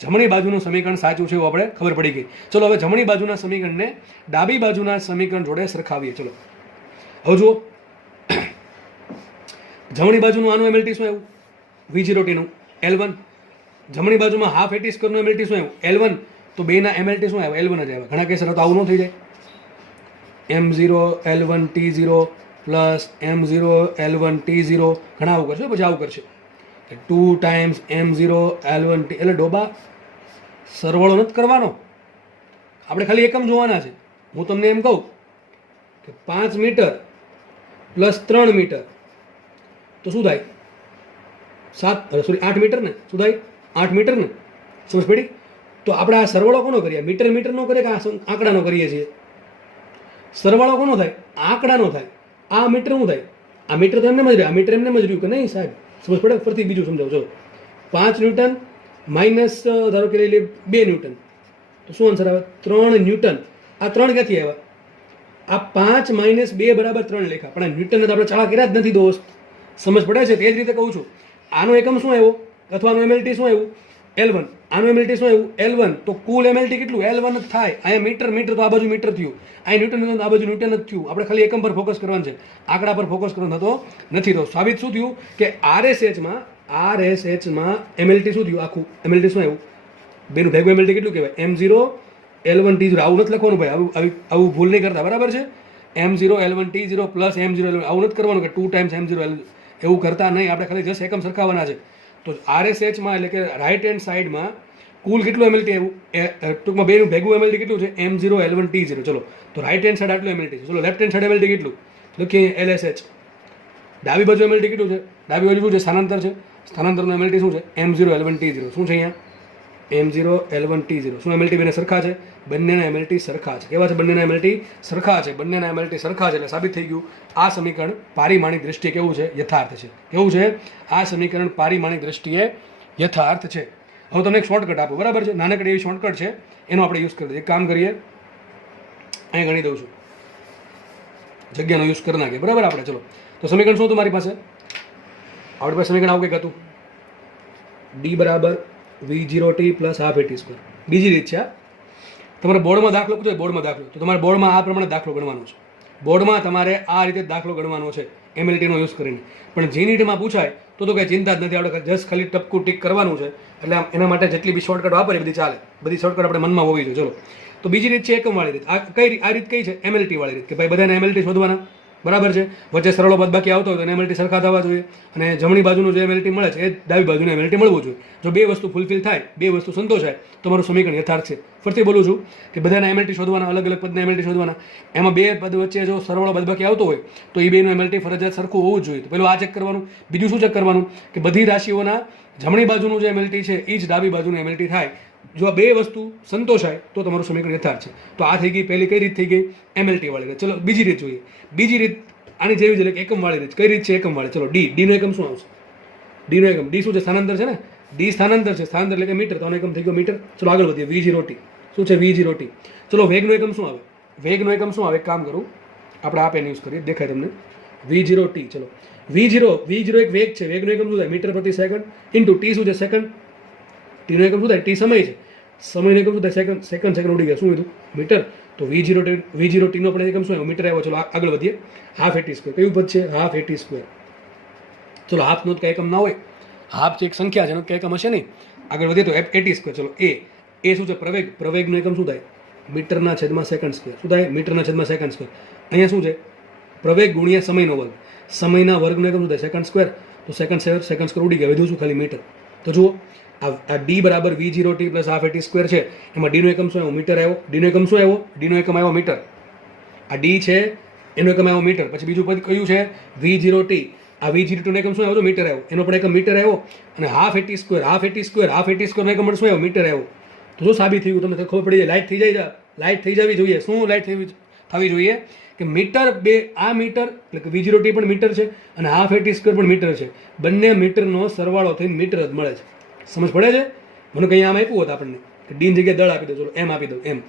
જમણી બાજુનું સમીકરણ સાચું છે એવું આપણે ખબર પડી ગઈ. ચલો હવે જમણી બાજુના સમીકરણને ડાબી બાજુના સમીકરણ જોડે સરખાવીએ. ચલો હવે જુઓ, જમણી બાજુનું આનું એમએલટી શું આવ્યું? V0t નું L1. જમણી બાજુમાં 1/80² નું એમએલટી શું આવ્યું? L1. તો બેના એમએલટી શું આવ્યા? L1 જ આવ્યા. ઘણા કેસ તો આવું ન થઈ જાય. m0L1t0 પ્લસ m0L1t0, ઘણા આવું કરશે, પછી આવું કરશે 2 ટાઈમ્સ m0L1t. એટલે ડોબા સરવાળો નથી કરવાનો, આપણે ખાલી એકમ જોવાના છે. હું તમને એમ કહું કે 5 મીટર પ્લસ 3 મીટર તો શું થાય? 8 મીટર ને? શું થાય? 8 મીટર ને? સમજ પડી? તો આપણે આ સરવાળો કોનો કરીએ? મીટરનો કરીએ કે આંકડાનો કરીએ છીએ? સરવાળો કોનો થાય? આંકડાનો થાય. આ મીટરનું થાય. આ મીટર તો એમને જ રહ્યું, આ મીટર એમને જ રહ્યું કે નહીં સાહેબ? સમજ પડે? ફરતી બીજું સમજાવું. ચલો, 5 ન્યૂટન માઇનસ ધારો કે લઈ લે 2 ન્યૂટન, તો શું આન્સર આવે? 3 ન્યૂટન. આ 3 ક્યાંથી આવ્યા? આ 5 માઇનસ 2 બરાબર 3 લેખા, પણ આ ન્યૂટનને તો આપણે ચાળા કર્યા જ નથી દોસ્ત. સમજ પડે છે? તે જ રીતે કહું છું, આનો એકમ શું આવ્યો અથવા આનું એમએલટી શું આવ્યું? L1. આનું એમએલટી શું આવ્યું? L1. તો કુલ એમએલટી કેટલું? L1 જ થાય. અહીંયા મીટર તો આ બાજુ મીટર થયું, અહીં ન્યૂટન આ બાજુ ન્યૂટન જ થયું. આપણે ખાલી એકમ પર ફોકસ કરવાનું છે, આંકડા પર ફોકસ કરવાનો થતો નથી. તો સાબિત શું થયું કે RSHમાં એમએલટી શું થયું? આખું એમએલટી શું આવ્યું? બેનું ભેગું એમએલટી કેટલું કહેવાય? m0L1t0. આવું નથી લખવાનું ભાઈ, આવું ભૂલ નહીં કરતા, બરાબર છે? m0L1t0 પ્લસ m0L1, આવું નથી કરવાનું કે 2 ટાઈમ્સ m0L, એવું કરતા નહીં. આપણે ખાલી જસ્ટ એકમ સરખાવવાના છે. તો RSHમાં એટલે કે રાઇટ હેન્ડ સાઈડમાં કુલ કેટલું એમએલટી આવ્યું? ટૂંકમાં બેનું ભેગું એમએલટી કેટલું છે? m0L1t0. ચલો, તો રાઇટ હેન્ડ સાઈડ આટલું એમએલટી છે. ચલો, લેફ્ટ હેન્ડ સાઈડ એમએલટી કેટલું લખીએ? LSH. ડાબી બાજુ એમએલટી કેટલું છે? ડાબી બાજુ શું છે? સ્થાનાંતર છે. સ્થાનાંતરનું એમએલટી શું છે? m0L1t0. શું છે અહીંયા? m0L1t0. શું એમએલટી બંને સરખા છે? બંનેના એમએલટી સરખા છે. કેવા છે? બંનેના એમએલટી સરખા છે. બંનેના એમએલટી સરખા છે એટલે સાબિત થઈ ગયું આ સમીકરણ પારિમાણિક દ્રષ્ટિએ કેવું છે? યથાર્થ છે. કેવું છે? આ સમીકરણ પારિમાણિક દ્રષ્ટિએ યથાર્થ છે. હવે તમને એક શોર્ટકટ આપો, બરાબર છે? નાનકડી એવી શોર્ટકટ છે, એનો આપણે યુઝ કરી દઈએ. એક કામ કરીએ, અહીંયા ગણી દઉં છું, જગ્યાનો યુઝ કરી નાખીએ, બરાબર. આપણે ચલો, તો સમીકરણ શું હતું મારી પાસે? આપણી પાસે સમીકરણ આવું કંઈક હતું, ડી બરાબર V0t plus half eighty square. બીજી રીત છે આ. તમારે બોર્ડમાં દાખલો પૂછો, બોર્ડમાં દાખલો, તો તમારે બોર્ડમાં આ પ્રમાણે દાખલો ગણવાનો છે. બોર્ડમાં તમારે આ રીતે દાખલો ગણવાનો છે એમએલટીનો યુઝ કરીને. પણ જીનીટીમાં પૂછાય તો કંઈ ચિંતા જ નથી, આપણે જસ્ટ ખાલી ટપકું ટીક કરવાનું છે. એટલે એના માટે જેટલી બી શોર્ટકટ વાપરીએ બધી ચાલે, બધી શોર્ટકટ આપણે મનમાં હોવી જોઈએ. ચલો, તો બીજી રીત છે એકમવાળી રીત. આ રીત કઈ છે? એમએલટી વાળી રીત, કે ભાઈ બધાને એમએલટી શોધવાના, બરાબર છે. વચ્ચે સરળો બાદબાકી આવતો હોય તો એમએલટી સરખા થવા જોઈએ, અને જમણી બાજુનું જે એમએલટી મળે છે એ ડાબી બાજુનું એમએલટી મળવું જોઈએ. જો બે વસ્તુ ફૂલફિલ થાય, બે વસ્તુ સંતોષાય, તો મારું સમીકરણ યથાર્થ છે. ફરીથી બોલું છું કે બધાના એમએલટી શોધવાના, અલગ અલગ પદના એમએલટી શોધવાના. એમાં બે પદ વચ્ચે જો સરવાળો બાદબાકી આવતો હોય તો એ બેનું એમએલટી ફરજિયાત સરખું હોવું જોઈએ. તો પેલું આ ચેક કરવાનું. બીજું શું ચેક કરવાનું? કે બધી રાશિઓના જમણી બાજુનું જે એમએલટી છે એ જ ડાબી બાજુનું એમએલટી થાય. જો આ બે વસ્તુ સંતોષાય તો તમારું સમીકરણ યથાર્થ છે. તો આ થઈ ગઈ પહેલી કઈ રીત થઈ ગઈ? એમએલટી વાળી રીત. ચલો બીજી રીત જોઈએ. બીજી રીત આની જેવી જ એટલે એકમ વાળી રીત. કઈ રીત છે? એકમ વાળી. ચલો, ડી નો એકમ શું આવશે? ડી નો એકમ, ડી શું છે? સ્થાનાંતર છે ને. ડી સ્થાનાંતર છે, સ્થાનાંતર એટલે કે મીટર, તો આનો એકમ થઈ ગયો મીટર. ચલો આગળ વધીએ. V0t શું છે? V0t. ચલો વેગનો એકમ શું આવે? વેગનો એકમ શું આવે? એક કામ કરું, આપણે આ પેન યુઝ કરીએ, દેખાય તમને. V0t. ચલો, V0 એક વેગ છે. વેગનો એકમ શું થાય? મીટર પ્રતિ સેકન્ડ ઇન્ટુ ટી શું છે? સેકન્ડ. ટીનો એકમ શું થાય? ટી સમય છે. સમયનો એકમ શું થાય? સેકન્ડ. સેકન્ડ ઉડી ગયા, શું કીધું? મીટર. તો V0t નો પણ એકમ શું આવ્યો? મીટર આવ્યો. ચલો આગળ વધીએ. Half eighty square. કયું પદ છે? Half eighty square. ચલો, હાફનો કઈ એકમ ના હોય, હાફ છે એક સંખ્યા છે, એનો કઈ એકમ હશે નહીં. આગળ વધીએ તો એટી સ્ક્વેર. ચલો, એ શું છે? પ્રવેગ. પ્રવેગનો એકમ શું થાય? મીટરના છેદમાં સેકન્ડ સ્ક્વેર. શું થાય? મીટરના છેદમાં સેકન્ડ સ્ક્વેર. અહીંયા શું છે? પ્રવેગ ગુણ્યા સમયનો વર્ગ. સમયના વર્ગનો એકમ શું થાય? Second square. તો સેકન્ડ સ્ક્વેર ઉડી ગયા, વધ્યું શું? ખાલી મીટર. તો જુઓ, આ ડી બરાબર V0t plus half eighty square છે. એમાં ડીનો એકમ શું આવ્યો? મીટર આવ્યો. ડીનો એકમ શું આવ્યો? ડીનો એકમ આવ્યો મીટર. આ ડી છે, એનો એકમ આવ્યો મીટર. પછી બીજું પદ કયું છે? V0t. આ V0t નો એકમ શું આવ્યો? મીટર આવ્યો. એનો પણ એકમ મીટર આવ્યો. અને હાફ એટી સ્ક્વેર નો એકમ શું આવ્યો? મીટર આવ્યો. તો શું સાબિત થયું? તમને ખબર પડી જાય. લાઇટ થઈ જવી જોઈએ. શું લાઇટ થવી જોઈએ? કે મીટર બે, આ મીટર એટલે કે V0t પણ મીટર છે અને હાફ એટી સ્ક્વેર પણ મીટર છે. બંને મીટરનો સરવાળો થઈને મીટર જ મળે છે. સમજ પડે છે? મને કંઈ આમ આપ્યું હોત આપણને કે ડીન જગ્યાએ દળ આપી દો, ચલો એમ આપી દો એમ,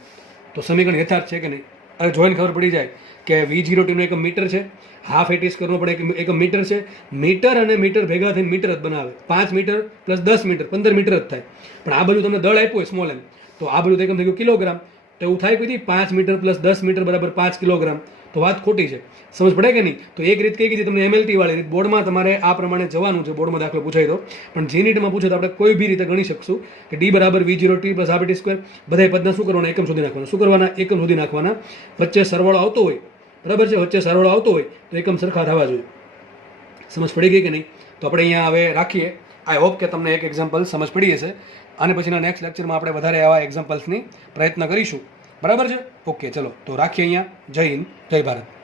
તો સમીકરણ યથાર્થ છે કે નહીં? હવે જોઈને ખબર પડી જાય કે V0t નો એકમ મીટર છે, હાફ એટી સ્ક્વેરનો પણ એકમ મીટર છે. મીટર અને મીટર ભેગા થઈને મીટર જ બનાવે. 5 મીટર પ્લસ 10 મીટર 15 મીટર જ થાય. પણ આ બધું તમને દળ આપ્યું હોય સ્મોલ એમ, તો આ બધું એકમ થઈ ગયું કિલોગ્રામ. તો એવું થાય કોઈ 5 મીટર પ્લસ 10 મીટર બરાબર 5 કિલોગ્રામ. તો વાત ખોટી છે. સમજ પડે કે નહીં? તો એક રીત કઈ કીધી તમને? એમએલટી વાળી રીત. બોર્ડમાં તમારે આ પ્રમાણે જવાનું છે, બોર્ડમાં દાખલો પૂછાય તો. પણ જીનીટમાં પૂછે તો આપણે કોઈ બી રીતે ગણી શકશું કે ડી બરાબર V0t plus half eighty square. બધા પદના શું કરવાના? એકમ શોધી નાખવાના. શું કરવાના? એકમ શોધી નાખવાના. વચ્ચે સરવાળો આવતો હોય, બરાબર છે, વચ્ચે સરવાળો આવતો હોય તો એકમ સરખા થવા જોઈએ. સમજ પડી ગઈ કે નહીં? તો આપણે અહીંયા હવે રાખીએ. આઈ હોપ કે તમને એક એક્ઝામ્પલ સમજ પડી હશે. અને પછીના નેક્સ્ટ લેક્ચરમાં આપણે વધારે આવા એક્ઝામ્પલ્સની પ્રયત્ન કરીશું. બરાબર છે? ઓકે, ચલો તો રાખીએ અહીંયા. જય હિન્દ, જય ભારત.